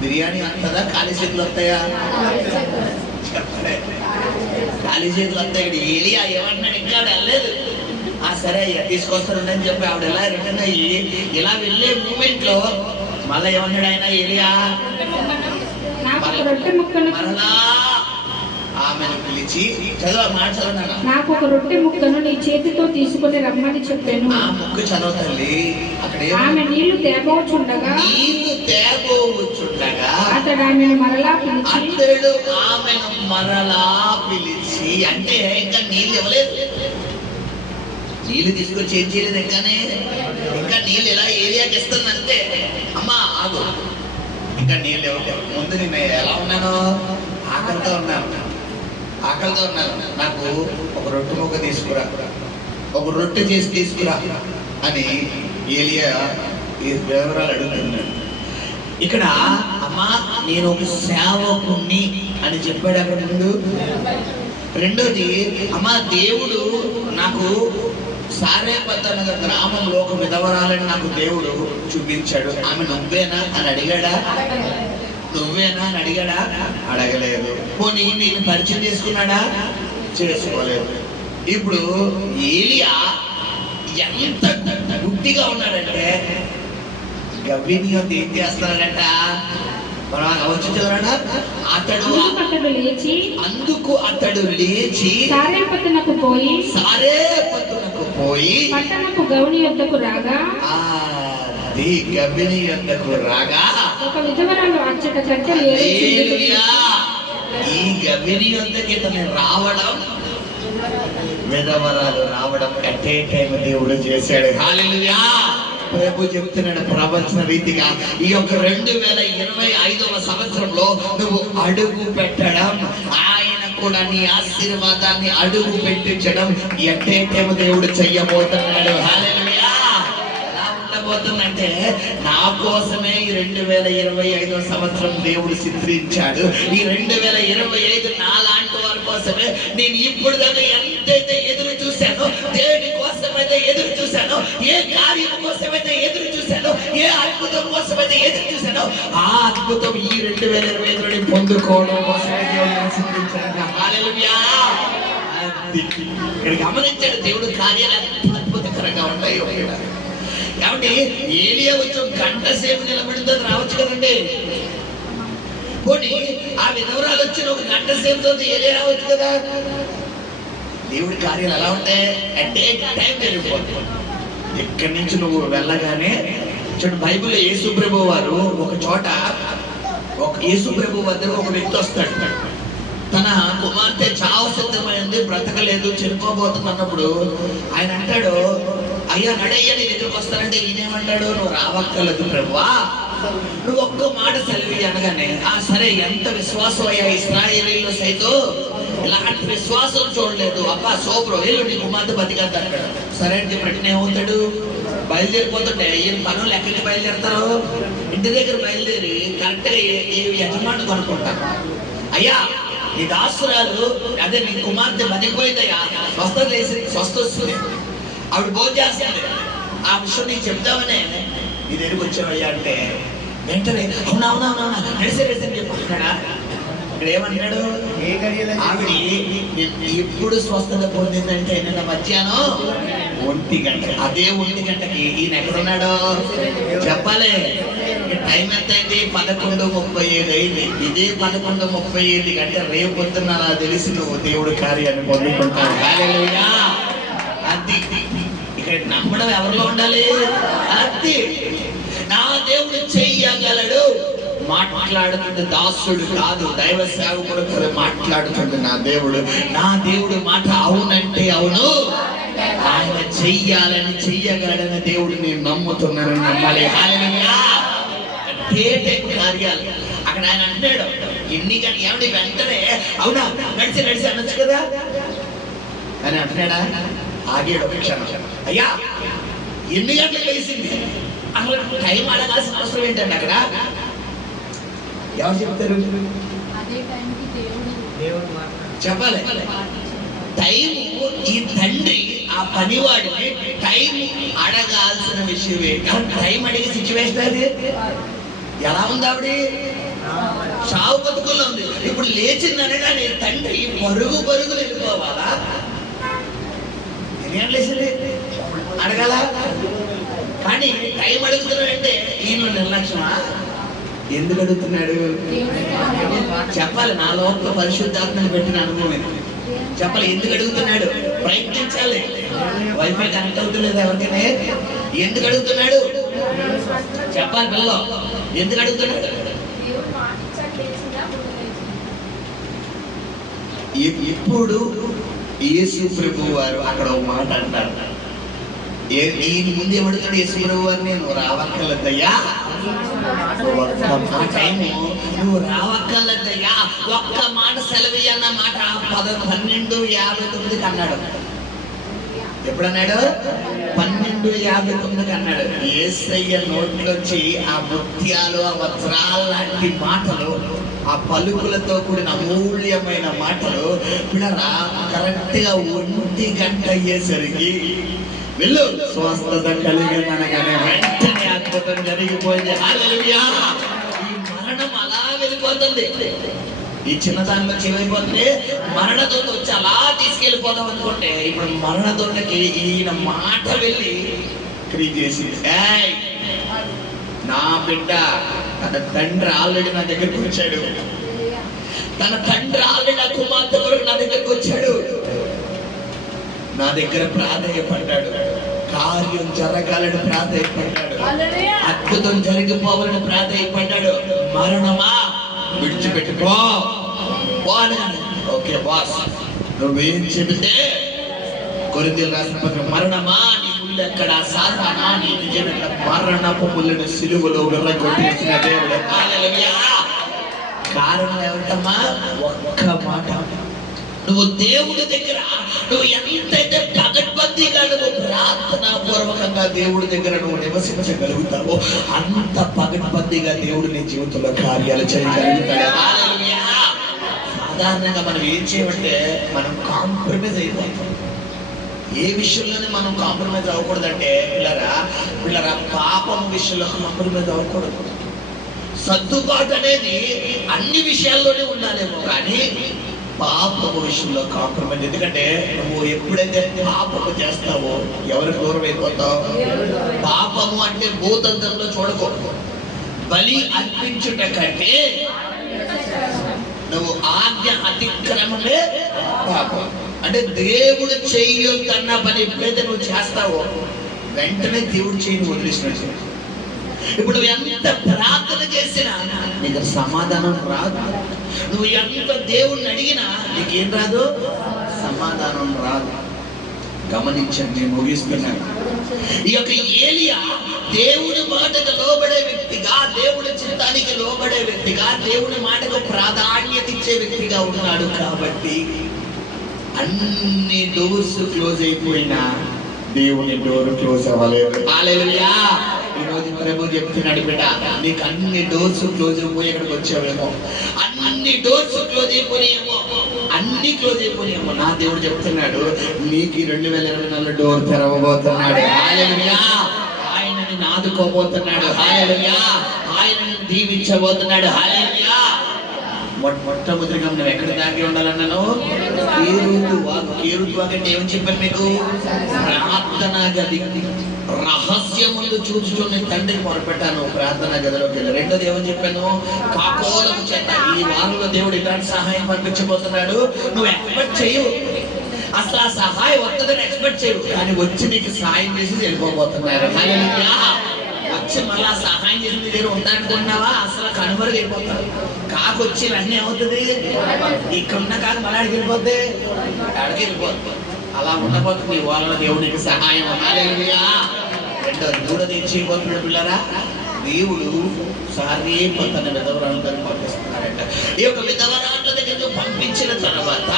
బిర్యానీ వస్తుందా? ఖాళీ చేతులు వస్తాయా? ఖాళీ చేతులు వస్తాయి. ఏలియా ఏమంటున్నాడు? ఇంకా వెళ్ళలేదు. సరే అయ్యా తీసుకొస్తానని చెప్పి ఆవిడ ఎలా రిటర్న్ అయ్యి ఇలా వెళ్ళే మూమెంట్ లో మళ్ళా ఏమన్నాడు ఆయన? ఏలియా మరలా ఆమెను పిలిచి నాకు ఒక రొట్టె ముక్కను నీ చేతితో తీసుకుని రమ్మని చెప్పాను. ఆ ముక్క చదవ తల్లి. అక్కడ ఆమె నీళ్లు తేబోచుండగా అతడు ఆమెను మరలా పిలిచి అంటే ఇంకా నీళ్ళు ఇవ్వలేదు. నీళ్ళు తీసుకొచ్చి ఏం చేయలేదు ఇంకా నీళ్ళు ఎలా ఏరియాకి ఇస్తుందంటే అమ్మా ఆగు, ఇంకా నీళ్ళు ఇవ్వలేదు. ముందు నేను ఎలా ఉన్నాను? ఆకలితో ఉన్నాను. నాకు ఒక రొట్టె ముక్క తీసుకురా, ఒక రొట్టె చేసి తీసుకురా అని ఏలియా ఈ వివరాలు అడుగుతున్నాడు. ఇక్కడ అమ్మా నేను ఒక సేవకుణ్ణి అని చెప్పాడు అక్కడ ముందు. రెండోది, అమ్మా దేవుడు నాకు సారేపత్ అనే గ్రామంలో ఒక విధవరాలని నాకు దేవుడు చూపించాడు, ఆమె నువ్వేనా అని అడిగాడా? అడగలేదు. పోనీ నేను పరిచయం చేసుకున్నాడా? చేసుకోలేదు. ఇప్పుడు ఏలియా ఎంత గుడ్డిగా ఉన్నాడంటే గవ్వినియోతి ఏం చేస్తాడంట? అతడు లేచి సారేపతునకు పోయి పట్టణపు గౌని యొద్దకు రాగా ఒక విధవరాలు అచ్చట కట్టెలు ఈ గవ్విని యొద్దకి రావడం, విధవరాలు రావడం అట్టే టైం దేవుడు చేశాడు. హల్లెలూయా. ప్రభు చెప్తున్నాడు ప్రవచన రీతిగా, ఈ యొక్క 2025వ సంవత్సరంలో నువ్వు అడుగు పెట్టడం, ఆయన కూడా నీ ఆశీర్వాదాన్ని అడుగు పెట్టించడం ఎట్టే టైం దేవుడు చెయ్యబోతున్నాడు. హల్లెలూయా. ఎలా ఉండబోతుందంటే, నా కోసమే ఈ 2025వ సంవత్సరం దేవుడు సిద్ధించాడు. ఈ 2025 నా లాంటి వారి కోసమే. నేను ఇప్పుడు దాకా ఎంతైతే ఎదురు చూశానో, దేని కోసమైతే ఎదురు చూశానో, ఏ కార్యం కోసమైతే ఎదురు చూశానో, ఏ అద్భుతం కోసమైతే ఎదురు చూశానో, ఆ అద్భుతం ఈ 2025 పొందుకోవడం కోసమే దేవుడు సిద్ధించాడు. హల్లెలూయా. ఇక్కడ గమనించాడు దేవుడు కార్యాలు ఎంత అద్భుతకరంగా ఉంటాయో. కాబట్టి ఏలియా వచ్చి గంట సేపు నిలబడిందో రావచ్చు కదండి. పోనీ ఆ విధవరాలు వచ్చిన ఒక గంట సేపుతో ఏలియా రావచ్చు కదా. దేవుడి కార్యాలు ఎలా ఉంటాయి అంటే టైం వెళ్ళిపోతుంది. ఇక్కడి నుంచి నువ్వు వెళ్ళగానే చూడు, బైబిల్లో యేసుప్రభు వారు ఒక చోట, యేసుప్రభు వద్ద ఒక వ్యక్తి వస్తాడు. తన కుమార్తె చావు సిద్ధమైంది, బ్రతకలేదు, చనిపోబోతుంది అన్నప్పుడు ఆయన అంటాడు, అయ్యా నడయ్యా నీ దగ్గరకు వస్తానంటే ఈయనేమంటాడు? నువ్వు రావక్కర్లేదు ప్రభువా, నువ్వు ఒక్క మాట సెలవి అనగానే, సరే ఎంత విశ్వాసం అయ్యా, ఇశ్రాయేలీయులు సైతం ఇలాంటి విశ్వాసం చూడలేదు, అబ్బా సోబ్రో వెళ్ళు నీ కుమార్తె బతికద్దు అంటాడు. సరే అని చెప్పి ఏమవుతాడు? బయలుదేరిపోతుంటే ఈయన పనులు ఎక్కడికి బయలుదేరుతారు? ఇంటి దగ్గర బయలుదేరి కరెక్ట్ గా ఏ యజమాని కొనుక్కుంటారు. అయ్యా నీ దాసురాలు, అదే నీ కుమార్తె బతికిపోయిందయ్యా, స్వస్థ వస్తుంది, ఆవిడ భోజనం చేస్తుంది, ఆ విషయం నీకు చెప్తామనే నీ దగ్గరికి వచ్చావయ్యా అంటే వెంటనే అవునా నడిసే చెప్పాడా? ఇక్కడ ఏమంటాడు? ఆవిడ ఎప్పుడు స్వస్థత పొందిందంటే నిన్న మధ్యాహ్నం 1 గంట. అదే 1 గంటకి ఈయన ఎక్కడున్నాడో చెప్పాలి. టైం ఎంత అయింది? 11:35 అయింది. ఇదే 11:35 గంట రేపు పొద్దున్న అలా తెలిసి నువ్వు దేవుడి కార్యాన్ని పొందుకుంటావు. హల్లెలూయా. అది ఇక్కడ నమ్మడం ఎవరిలో ఉండాలి? అది నా దేవుడు చెయ్యగలడు. మాట్లాడుతున్న దాసుడు కాదు, దైవ సేవకుడు కాదు, మాట్లాడుతుంది నా దేవుడు. నా దేవుడు మాట అవునంటే అవును, ఆయన చెయ్యాలని చెయ్యగలడని దేవుడు నేను నమ్ముతున్నానని నమ్మాలి. హల్లెలూయా. కార్యాలు అక్కడ ఆయన అంటున్నాడు, ఎన్ని గంటలు ఏమండి? వెంటనే అవునా నడిచి అనొచ్చు కదా అని అంటున్నాడా? ఆగాడు ఒక క్షణం. అయ్యా ఎన్ని గంటలకు వేసింది? అసలు టైం అడగాల్సిన అవసరం ఏంటండి? అక్కడ ఎవరు చెప్తారు? చెప్పాలి. టైము ఈ తండ్రి ఆ పనివాడిని టైం అడగాల్సిన విషయం ఏంటి? టైం అడిగే సిచ్యువేషన్ అది ఎలా ఉంది? ఆవిడ చావు బతుకుల్లో ఉంది. ఇప్పుడు లేచిందని కానీ తండ్రి పరుగు వెళ్ళిపోవాలా? ఏం లేచింది అడగాల? కానీ టైం అడుగుతున్నాడంటే ఈయన నిర్లక్ష్యమా? ఎందుకు అడుగుతున్నాడు చెప్పాలి. నా లోపల పరిశుద్ధాత్మని పెట్టిన అనుభవం చెప్పాలి. ఎందుకు అడుగుతున్నాడు? ప్రయత్నించాలి. వైఫై కనెక్ట్ అవుతలేదు ఎవరికైనా. ఎందుకు అడుగుతున్నాడు చెప్పాలి. పిల్లలు ఎందుకు అడుగుతున్నాడు? ఇప్పుడు యేసు ప్రభు వారు అక్కడ ఒక మాట అంటారు, ఈయన ముందు ఏమడుగుతాడు యేసుప్రభు వారిని, నువ్వు రావక్కర్లేదయ్యా, ఒక్క టైము నువ్వు రావక్కర్లేదయ్యా, ఒక్క మాట సెలవు అన్న మాట 12:59 అన్నాడు. ఎప్పుడన్నాడు? 12:59 అన్నాడు. యేసయ్య నోట్లోంచి ఆ ముత్యాలు, ఆ వజ్రాల లాంటి మాటలు, ఆ పలుకులతో కూడిన అమూల్యమైన మాటలు పిల్లరా కరెక్ట్ గా 1 గంట అయ్యేసరికి వెళ్ళు స్వస్థత కలిగిందనగానే వెంటనే అద్భుతం జరిగిపోయింది. హల్లెలూయా! ఈ మరణం అలా వెళ్ళిపోతుంది. ఈ చిన్నదానిలో ఏమైపోతుంది, మరణదొండ వచ్చి అలా తీసుకెళ్ళిపోదాం అనుకుంటే ఇప్పుడు మరణదొండకి ఈయన మాట వెళ్ళి క్రియేట్ చేసి, నా బిడ్డ తన తండ్రి ఆల్రెడీ నా దగ్గరికి వచ్చాడు, తన తండ్రి ఆల్రెడీ నా కుమార్తె వరకు నా దగ్గరికి వచ్చాడు, నా దగ్గర ప్రాధేయపడ్డాడు, కార్యం జరగాలని ప్రాధేయపడ్డాడు, అద్భుతం జరిగిపోవాలని ప్రాధేయపడ్డాడు. మరణమా విడిచిపెట్టుకో. ఓకే బాస్, నువ్వేం చెబితే కొరింథీయులకు రాసిన పత్రిక, మరణమా నీ ముళ్ళు ఎక్కడ, సాతానా నీ నిజమైన మరణపు ముళ్ళను సిలువలో విర్రగొట్టేసిన దేవుడు. హల్లెలూయా! కారణం ఏమిటమ్మా? ఒక్క మాట. నువ్వు దేవుడి దగ్గర నువ్వు ఎంతైతే పగడ్బందీగా నువ్వు ప్రార్థనా పూర్వకంగా దేవుడి దగ్గర నువ్వు నివసించగలుగుతావో అంత పగడ్బందీగా దేవుడు నీ జీవితంలో కార్యాలు చేయగలుగుతాడు. హల్లెలూయా! సాధారణంగా మనం ఏం చేయమంటే మనం కాంప్రమైజ్ అయిపోతాం. ఏ విషయంలోనే మనం కాంప్రమైజ్ అవ్వకూడదంటే పిల్లరా పాపం విషయంలో కాంప్రమైజ్ అవ్వకూడదు. సర్దుబాటు అనేది అన్ని విషయాల్లోనే ఉండాలేమో కానీ పాపము విషయంలో కాంప్రమైజ్. ఎందుకంటే నువ్వు ఎప్పుడైతే పాపము చేస్తావో ఎవరికి దూరం అయిపోతావు? పాపము అంటే భూతంత్రంలో చూడకూడదు. బలి అర్పించుట కంటే నువ్వు ఆజ్ఞ అతిక్రమమే పాపం. అంటే దేవుడు చెయ్యొద్దన్న పని ఎప్పుడైతే నువ్వు చేస్తావో వెంటనే దేవుడు చేయని వదిలేసినట్టు. ఇప్పుడు నువ్వు ఎంత ప్రార్థన చేసినా నీకు సమాధానం రాదు. నువ్వు ఎంత దేవుణ్ణి అడిగినా నీకేం రాదు? సమాధానం రాదు. గమనించండి, నేను ముగిస్తున్నాను. ఈ యొక్క ఏలియా దేవుడి మాటకు లోబడే వ్యక్తిగా, దేవుడి చిత్తానికి లోబడే వ్యక్తిగా, దేవుడి మాటకు ప్రాధాన్యత ఇచ్చే వ్యక్తిగా ఉన్నాడు. కాబట్టి అన్ని డోర్స్ క్లోజ్ అయిపోయినా దేవుని డోర్ క్లోజ్ అవ్వలేదు. హల్లెలూయా! ఈ రోజు ప్రభు చెప్తున్నాడు, బిడ్డ నీకు అన్ని డోర్స్ క్లోజ్ అయిపోయి ఇక్కడికి వచ్చావేమో, అన్ని డోర్స్ క్లోజ్ అయిపోయినాయేమో, అన్ని క్లోజ్ అయిపోయినాయేమో. నా దేవుడు చెప్తున్నాడు, నీకు 2024 డోర్ తెరవబోతున్నాడు. హల్లెలూయా! ఆయనని నాదుకోబోతున్నాడు. హల్లెలూయా! ఆయనని దీవించబోతున్నాడు. హల్లెలూయా! మొట్టమొదటిగా నువ్వు ఎక్కడ దాగి ఉండాలన్నాను? కేరుద్వాక్ అంటే ఏమని చెప్పాను మీకు? ప్రార్థనా గది. రహస్యములు చూచుచున్న తండ్రికి మొరపెట్టాను, ప్రార్థనా గదిలోకి వెళ్ళి. రెండోది ఏమని చెప్పాను? కాకోలం చేత. ఈ వారంలో దేవుడు ఇలాంటి సహాయం పంపించబోతున్నాడు. నువ్వు ఎక్స్పెక్ట్ చేయవు, అసలు ఆ సహాయం వస్తుందని ఎక్స్పెక్ట్ చేయవు, కానీ వచ్చి నీకు సహాయం చేసి వెళ్ళిపోబోతున్నారు. వచ్చి మళ్ళా సహాయం చేసి నీ దగ్గర ఉంటానుకున్నావా? అసలు కనుమరుగైపోతావు. కాకొచ్చి ఇవన్నీ అవుతుంది, ఇక్కడున్న కాదు మళ్ళీ అడిగి వెళ్ళిపోద్ది, అడిగి వెళ్ళిపోతుంది. అలా ఉండబోతుంది నీ వాళ్ళ దేవుడికి సహాయం. హల్లెలూయా! మూడోది ఏం చేయబోతున్నాడు పిల్లరా? దేవుడు సారేపతన విధవరాలను పంపిస్తున్నారంట. ఈ యొక్క విధవరాళ్ళ దగ్గరికి పంపించిన తర్వాత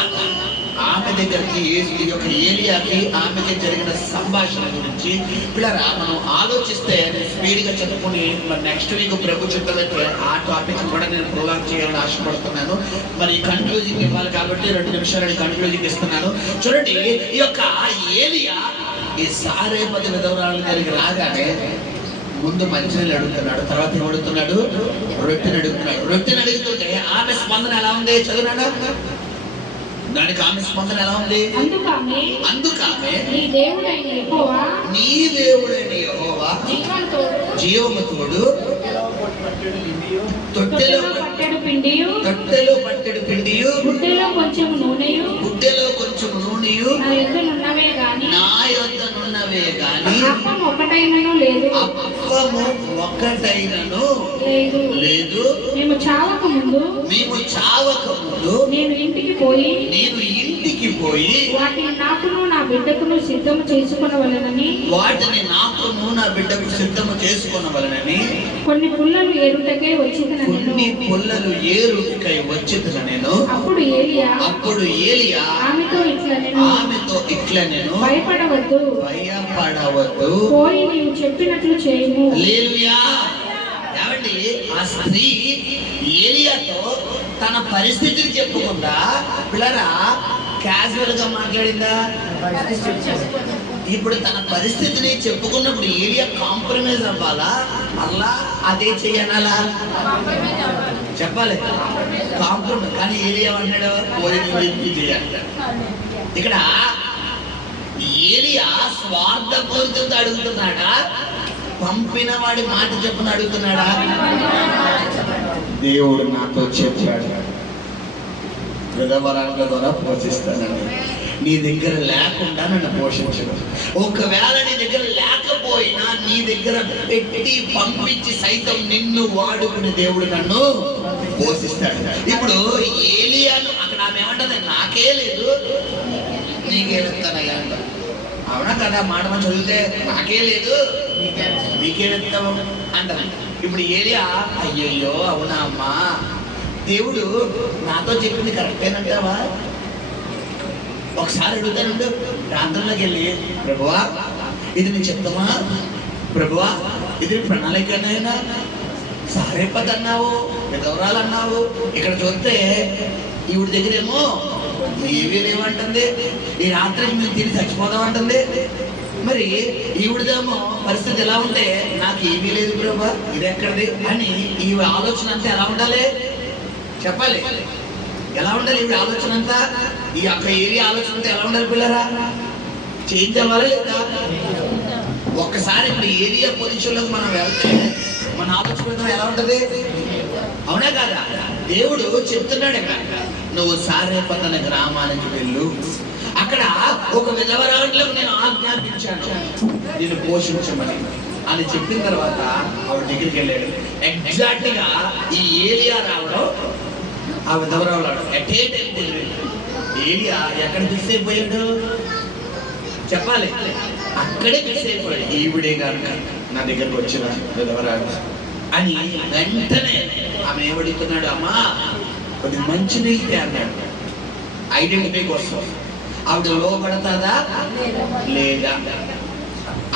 ఆమె దగ్గరికి ఈ యొక్క ఏలియాకి ఆమెకి జరిగిన సంభాషణ గురించి పిల్లరా మనం ఆలోచిస్తే స్పీడ్గా చదువుకుని నెక్స్ట్ వీక్ ప్రభు చిత్తమైతే ఆ టాపిక్ కూడా నేను ప్రొలాంగ్ చేయాలని ఆశపడుతున్నాను. మరి కన్క్లూజింగ్ ఇవ్వాలి కాబట్టి 2 నిమిషాలు కన్క్లూజింగ్ ఇస్తున్నాను. చూడండి, ఈ యొక్క ఏలియా ఈ సారేపతి విధవరాళ్ళ దగ్గరికి రాగానే ముందు మంచినీళ్ళు అడుగుతున్నాడు, తర్వాత ఏం అడుగుతున్నాడు? రొట్టెని అడుగుతున్నాడు. రొట్టెని అడుగుతుంటే ఆమె స్పందన ఎలా ఉంది? చదువునాడా? దానికి ఆమె స్పందన ఎలా ఉంది? అందుకామె నీ దేవుడైన యెహోవా జీవము తోడు తొట్టెలో పట్టెడు పిండియు గుడ్డెలో కొంచెం నూనెయు నా యొద్ద నున్నవే గాని అప్పము ఒకటైనను లేదు. మేము చావక ముందు నేను ఇంటికి పోయి వాటిని నాకును నా బిడ్డకును సిద్ధము చేసుకొనవలెనని కొన్ని పుల్లలు ఏరుటకై కొన్ని పుల్లలు ఏరుటకై వచ్చిన నేను. అప్పుడు ఏలియా ఆమెతో ఇట్లా నేను భయపడవద్దు, పోయి నీవు చెప్పినట్లు చేయము. హల్లెలూయా. ఏమండి, ఆ స్త్రీ ఏలియాతో తన పరిస్థితిని చెప్పుకుందా పిల్లరా క్యాజువల్ గా మాట్లాడిందా? ఇప్పుడు తన పరిస్థితిని చెప్పుకున్నప్పుడు ఏలియా కాంప్రమైజ్ అవ్వాలా, అలా అదే చెయ్యాలా? చెప్పాలి కాంప్రమైజ్. కానీ ఏలియా అన్నాడు చేయాలి. ఇక్కడ ఏలియా స్వార్థపూరితంతో అడుగుతున్నాడా, పంపిన వాడి మాట చెప్పుని అడుగుతున్నాడా? దేవుడు నాతో చెప్పాడు, విధవరాల ద్వారా పోషిస్తానని. నీ దగ్గర లేకుండా నన్ను పోషించడు. ఒకవేళ నీ దగ్గర లేకపోయినా నీ దగ్గర పెట్టి పంపించి సైతం నిన్ను వాడుకునే దేవుడు నన్ను పోషిస్తాడు. ఇప్పుడు ఏలియాను అక్కడ ఆమె ఏమంటది, నాకే లేదు నీకే వెళ్తానయ్యా అంట. అవునా కదా? మాట మనం చదివితే నాకే లేదు నీకే వెళ్తావు అంటారు. ఇప్పుడు ఏలియా అయ్యయ్యో అవునా అమ్మా, దేవుడు నాతో చెప్పింది కరెక్టేనంటావా? ఒకసారి అడుగుతానండు. ప్రాంతంలోకి వెళ్ళి, ప్రభువా ఇది నేను చెప్తామా, ప్రభువా ఇది ప్రణాళికనైనా సారేపతి అన్నావు, విధవరాలు అన్నావు. ఇక్కడ చూస్తే ఈవిడ దగ్గర ఏమో ఏమీ లేవంటుంది, ఈ రాత్రికి మేము తిరిగి చచ్చిపోదామంటుంది. మరి ఈవిడదేమో పరిస్థితి ఎలా ఉంటే నాకు ఏమీ లేదు ప్రభా, ఇది ఎక్కడిది అని ఈ ఆలోచన అంతా ఎలా ఉండాలి చెప్పాలి? ఎలా ఉండాలి ఈవిడ ఆలోచన అంతా? ఈ యొక్క ఏరియా ఆలోచన అంతా ఎలా ఉండాలి పిల్లరా? చేంజ్ అవ్వాలి లేదా? ఒక్కసారి ఇప్పుడు ఏరియా పొజిషన్లోకి మనం వెళ్తే మన ఆలోచన ఎలా ఉంటది? అవునా కాదా? దేవుడు చెప్తున్నాడు ఇక్కడ, నువ్వు సారేపతన గ్రామానికి వెళ్ళు, అక్కడ ఒక విధవరాండ్లకు నేను ఆజ్ఞాపించాను నేను పోషించమని అని చెప్పిన తర్వాత ఆవిడ దగ్గరికి వెళ్ళాడు. ఎగ్జాక్ట్ గా ఈ ఏలియా రావడం, ఆ విధవరావు రావడం ఎట్ ఏ టైం కుదిరింది. ఏలియా ఎక్కడ ఫిక్స్ అయిపోయాడు చెప్పాలి? అక్కడే ఫిక్స్ అయిపోయాడు, ఈవిడే కనుక నా దగ్గరకు వచ్చిన విధవరాలు అని. వెంటనే ఆమె ఏమడుగుతున్నాడు, అమ్మా కొద్ది మంచి నీళ్ళే అన్నాడు. ఐడెంటిటీ కోసం ఆవిడ లోపడతాదా లేదా?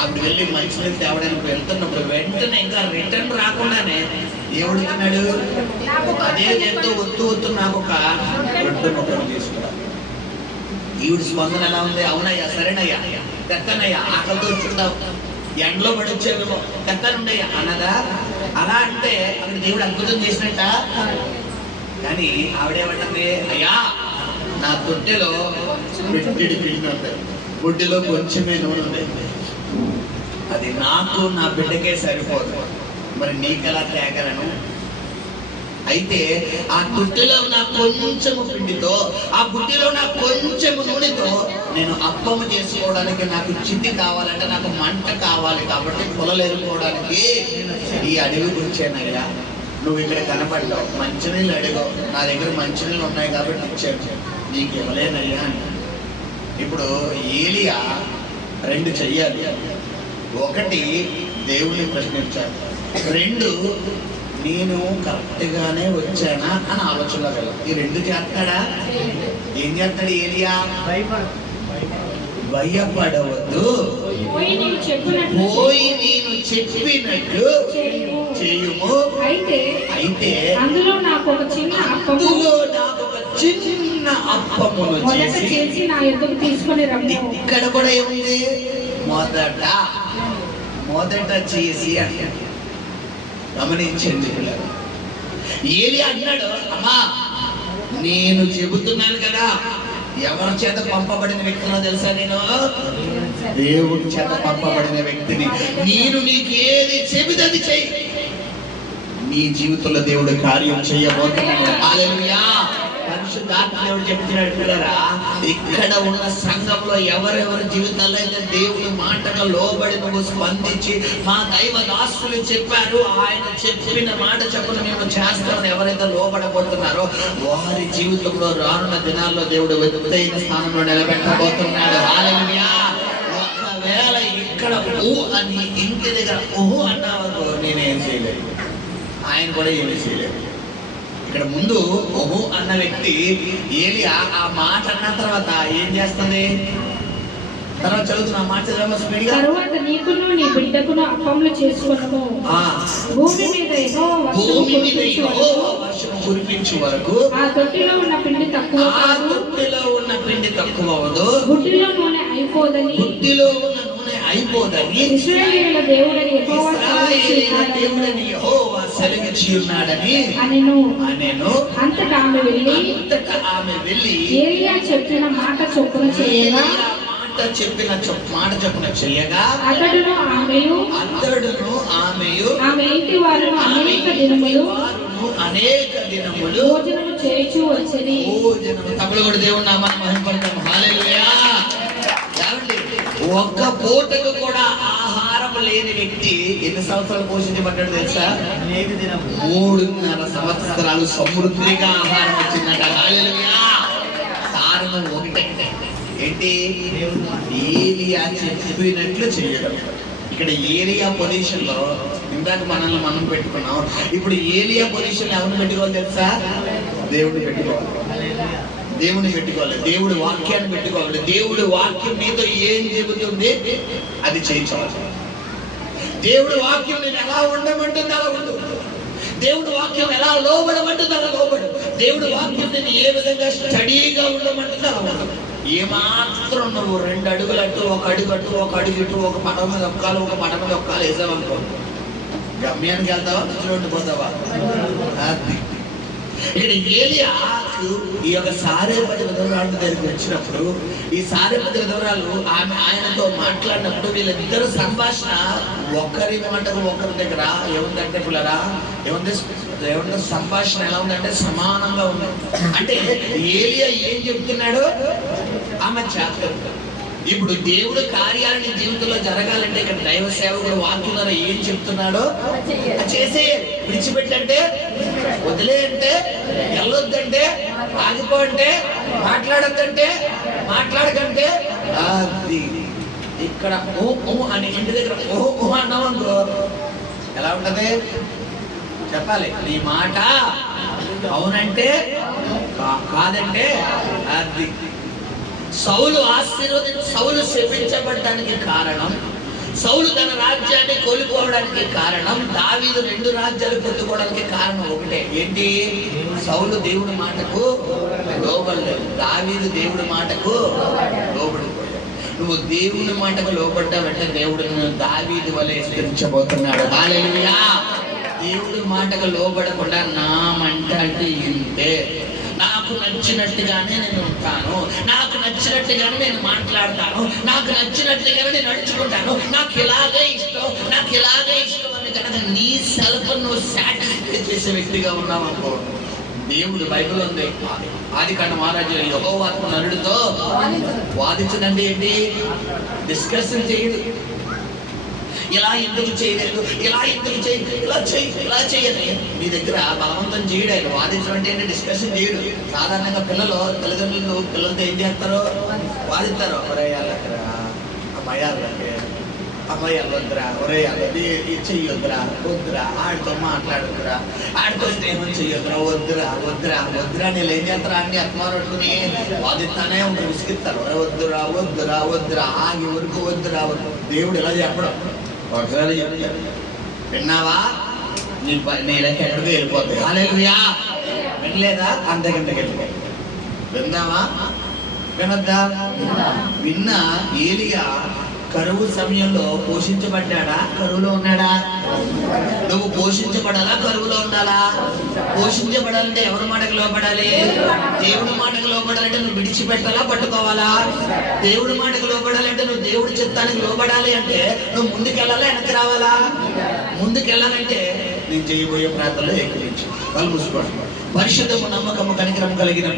ఆవిడ వెళ్ళి మంచినీళ్ళు తేవడానికి వెళ్తున్నప్పుడు వెంటనే ఇంకా రిటర్న్ రాకుండానే ఏమడుగుతున్నాడు, అదే చెప్తూ వత్తు నాకు ఒక రొట్టె ముక్కలు తీసుకురా. ఈవిడ స్పందన ఎలా ఉంది? అవునయ్యా సరేనయ్యా తెత్తనయ్యా, ఆకలితో వచ్చుంటావు, ఎండలో పడి వచ్చేవేమో తెత్తనుండయ్యా అన్నదా? అలా అంటే అక్కడ దేవుడు అద్భుతం చేసినట్ట. కానీ ఆవిడేమంటుంది, అయ్యా నా తొట్టెలో పెట్టిడి పిండి ఉంది, బుడ్డిలో కొంచెమే నూనె ఉంది, అది నాకు నా బిడ్డకే సరిపోదు, మరి నీకెలా తేగలను? అయితే ఆ తొట్టెలో నా కొంచెము పిండితో, ఆ బుడ్డిలో నా కొంచెము నూనెతో నేను అప్పము చేసుకోవడానికి నాకు చిత్తి కావాలంటే నాకు మంట కావాలి, కాబట్టి పొలలు ఎరుకోవడానికి ఈ అడవికి వచ్చానయ్యా. నువ్వు ఇక్కడ కనపడ్డావు, మంచినీళ్ళు అడిగావు, నా దగ్గర మంచినీళ్ళు ఉన్నాయి కాబట్టి ఇచ్చాను, నీకు ఇవ్వలేనయ్యా అని. ఇప్పుడు ఏలియా రెండు చెయ్యాలి. ఒకటి దేవుని ప్రశ్నించాలి, రెండు నేను కరెక్ట్ గానే వచ్చానా అని ఆలోచనలో గల. ఈ రెండు చేస్తాడా? ఏం చేస్తాడు ఏలియా? భయపడవద్దు, పోయి నేను చెప్పినట్లు చేయుము. అయితే అందులో నాకు ఒక చిన్న అప్పమును చేసి నా ఎదురు తీసుకొని రమ్ము. ఇక్కడ కూడా ఏముంది? మొదట చేసి అంటే గమనించండి పిల్లలు. ఏలియా అన్నాడు, అమ్మా నేను చెబుతున్నాను కదా, ఎవరి చేత పంపబడిన వ్యక్తినో తెలుసా? నేను దేవుడి చేత పంపబడిన వ్యక్తిని. నేను నీకు ఏది చెబితది చెయ్యి, నీ జీవితంలో దేవుడు కార్యం చేయబోతున్నాడు. హల్లెలూయా. పరిశుద్ధ దేవుడు చెప్తున్నాడు పిల్లరా, ఇక్కడ ఉన్న సంఘంలో ఎవరెవరి జీవితాల్లో అయితే దేవుడి మాటగా లోబడి నువ్వు స్పందించి మా దైవ దాసులు చెప్పారు, ఆయన చెప్పిన మాట చెప్పున మేము చేస్తామని ఎవరైతే లోబడబోతున్నారో వారి జీవితంలో రానున్న దినాల్లో దేవుడు ఎత్తైన స్థానంలో నిలబెట్టబోతున్నాడు. హల్లెలూయా. ఒకవేళ ఇక్కడ ఓ అని ఇంటి దగ్గర ఓహో అన్నావు, నేనేం చేయలేదు, ఆయన కూడా ఏమీ చేయలేదు. ఇక్కడ ముందు ఓహో అన్న వ్యక్తి ఏలియా ఆ మాట అన్న తర్వాత ఏం చేస్తుంది? తర్వాత చదువుతున్నా మాట స్పీడ్గా. తరువాత నీకును నీ బిడ్డకును అప్పములు చేసుకున్నాము, భూమి మీద వర్షం కురిపించు వరకు ఆ తొట్టిలో ఉన్న పిండి తక్కువ కాదు, తొట్టిలో ఉన్న పిండి తక్కువ అవ్వదు, బుడ్డిలో నూనె అయిపోదని, బుడ్డిలో ఉన్న నూనె అయిపోదని ఇశ్రాయేలీయుల దేవుడని యెహోవా సెలవిచ్చి ఉన్నాడని అనెను. అంతటా ఆమె వెళ్ళి ఏలియా చెప్పిన మాట చొప్పున చేయగా, మాట చొప్పున చేయగా అతడును ఆమెయు ఆమె ఇంటి వారును అనేక దినములు భోజనము చేయుచు వచ్చెను. తమిళ కూడా దేవుని నామాన్ని మహిమపడతాం. హల్లెలూయా. ఒక్క పూటకు కూడా ఆహారం లేని వ్యక్తి ఎన్ని సంవత్సరాలు పోషించబడ్డాడు తెలుసా? 3.5 సంవత్సరాలు సమృద్ధిగా ఆహారం వచ్చిందట. హల్లెలూయా. కారణం ఒకటే, ఏంటి? ఏలియా చెప్పినట్లు చేయడం. ఇక్కడ ఏలియా పొజిషన్ లో ఇందాక మనల్ని మనం పెట్టుకున్నాం, ఇప్పుడు ఏలియా పొజిషన్ ఎవరిని పెట్టుకోవాలి తెలుసా? దేవుడిని పెట్టుకోవాలి. దేవుని పెట్టుకోవాలి, దేవుడి వాక్యాన్ని పెట్టుకోవాలి. దేవుడి వాక్యం నీతో ఏం చెబుతుంది అది చేయించాలి. దేవుడి వాక్యం నేను ఎలా ఉండమంటుంది అలా ఉండు. దేవుడి వాక్యం ఎలా లోబడమంటుంది అలా లోబడు. దేవుడి వాక్యం నేను ఏ విధంగా స్టడీగా ఉండమంటుంది అలా ఉండదు. ఏమాత్రం నువ్వు 2 అడుగులు అట్టు, 1 అడుగు అట్టు, 1 అడుగు ఇటు, ఒక పటం మీద ఒక్కాలు, ఒక పటం మీద ఒక్కాలు వేసావనుకో, గమ్యానికి వెళ్తావా, దృష్టిలో ఉండిపోతావా? ఇక్కడ ఏలియాకు ఈ యొక్క సారేపతి విధవరాలు దగ్గరికి వచ్చినప్పుడు, ఈ సారేపతి విధవరాలు ఆయనతో మాట్లాడినప్పుడు వీళ్ళిద్దరు సంభాషణ ఒకరి మాటకు ఒకరి దగ్గర ఏముందంటే పిల్లరా, ఏముంది సంభాషణ ఎలా ఉందంటే సమానంగా ఉంది. అంటే ఏలియా ఏం చెప్తున్నాడు ఆమె చేస్తారు. ఇప్పుడు దేవుడు కార్యాలని జీవితంలో జరగాలంటే ఇక్కడ దైవ సేవకుడు వాక్యంలో ఏం చెప్తున్నాడో చేసే, విడిచిపెట్టంటే, వదిలే అంటే, వెళ్ళొద్దంటే, ఆగిపో అంటే, మాట్లాడొద్దంటే, మాట్లాడకంటే, అది ఇక్కడ ఓ అని ఇంటి దగ్గర ఓ అన్నామనుకో ఎలా ఉంటది చెప్పాలి. నీ మాట అవునంటే కాదంటే అది. సౌలు శపించబడ్డానికి కారణం, సౌలు తన రాజ్యాన్ని కోల్పోవడానికి కారణం, దావీదు 2 రాజ్యాలు పొందుకోవడానికి కారణం ఒకటే, ఏంటి? సౌలు దేవుడి మాటకు లోబడలేదు, దావీదు దేవుడి మాటకు లోబడిపోయాడు. నువ్వు దేవుని మాటకు లోబడ్డావంటే దేవుడు దావీదు వలె హెచ్చరించబోతున్నాడు. హల్లెలూయా. దేవుడి మాటకు లోబడకుండా నా మంట అంటే ఇంతే, నాకు నచ్చినట్టుగానే నేను ఉంటాను, నాకు నచ్చినట్టుగానే నేను మాట్లాడతాను, నాకు నచ్చినట్టుగానే నేను నడుచుకుంటాను, నాకు ఇలాగే ఇష్టం అని కనుక నీ సెల్ఫ్ నువ్వు సాటిస్ఫై చేసే వ్యక్తిగా ఉన్నావు అనుకో, దేవుడు బైబిల్ ఉంది, ఆదికాండ మహారాజు యెహోవాతో నరుడితో వాదించదండి ఏంటి? డిస్కషన్ చేయదు. ఇలా ఎందుకు చేయలేదు, ఇలా ఎందుకు చేయదు, ఇలా చేయని మీ దగ్గర బలవంతం చేయడు. ఆయన వాదించడం అంటే డిస్కషన్ చేయడు. సాధారణంగా తల్లిదండ్రులు పిల్లలతో ఏం చేస్తారో వాదిస్తారు. ఒరే అల్లరా, అమ్మాయి అల్లొద్దురా, ఒరే అల్లది చెయ్యొద్దురా, వద్దురా, ఆడితో మాట్లాడొద్దురా, ఆడితో స్నేహం చెయ్యొద్దురా, వద్దురా నేను ఏం చేస్తారా అన్ని అత్మారుని వాదిస్తానే విసిగిస్తారు. వద్దురా ఆగి వరకు వద్దురా. దేవుడు ఇలా చెప్పడం ఒకసారి చెప్తాడు, విన్నావా నీ లెక్క ఎక్కడికి వెళ్ళిపోతాయి. హల్లెలూయా. వినలేదా? అంతకంతకి వెళ్ళిపోయి. విన్నావా? వినద్దా? విన్నా. ఏలియా కరువు సమయంలో పోషించబడ్డాడా, కరువులో ఉన్నాడా? నువ్వు పోషించబడాలా, కరువులో ఉండాలా? పోషించబడాలంటే ఎవరి మాటకు లోపడాలి? దేవుడి మాటకు లోపడాలంటే నువ్వు విడిచిపెట్టాలా, పట్టుకోవాలా? దేవుడి మాటకు లోపడాలంటే నువ్వు దేవుడి చిత్తానికి లోపడాలి అంటే నువ్వు ముందుకెళ్ళాలా, వెనక్కి రావాలా? ముందుకెళ్ళాలంటే నేను చేయబోయే ప్రాంతంలో ఏకీవించు. కళ్ళు మూసుకోండి. పరిశుద్ధము, నమ్మకము, కనికరము కలిగిన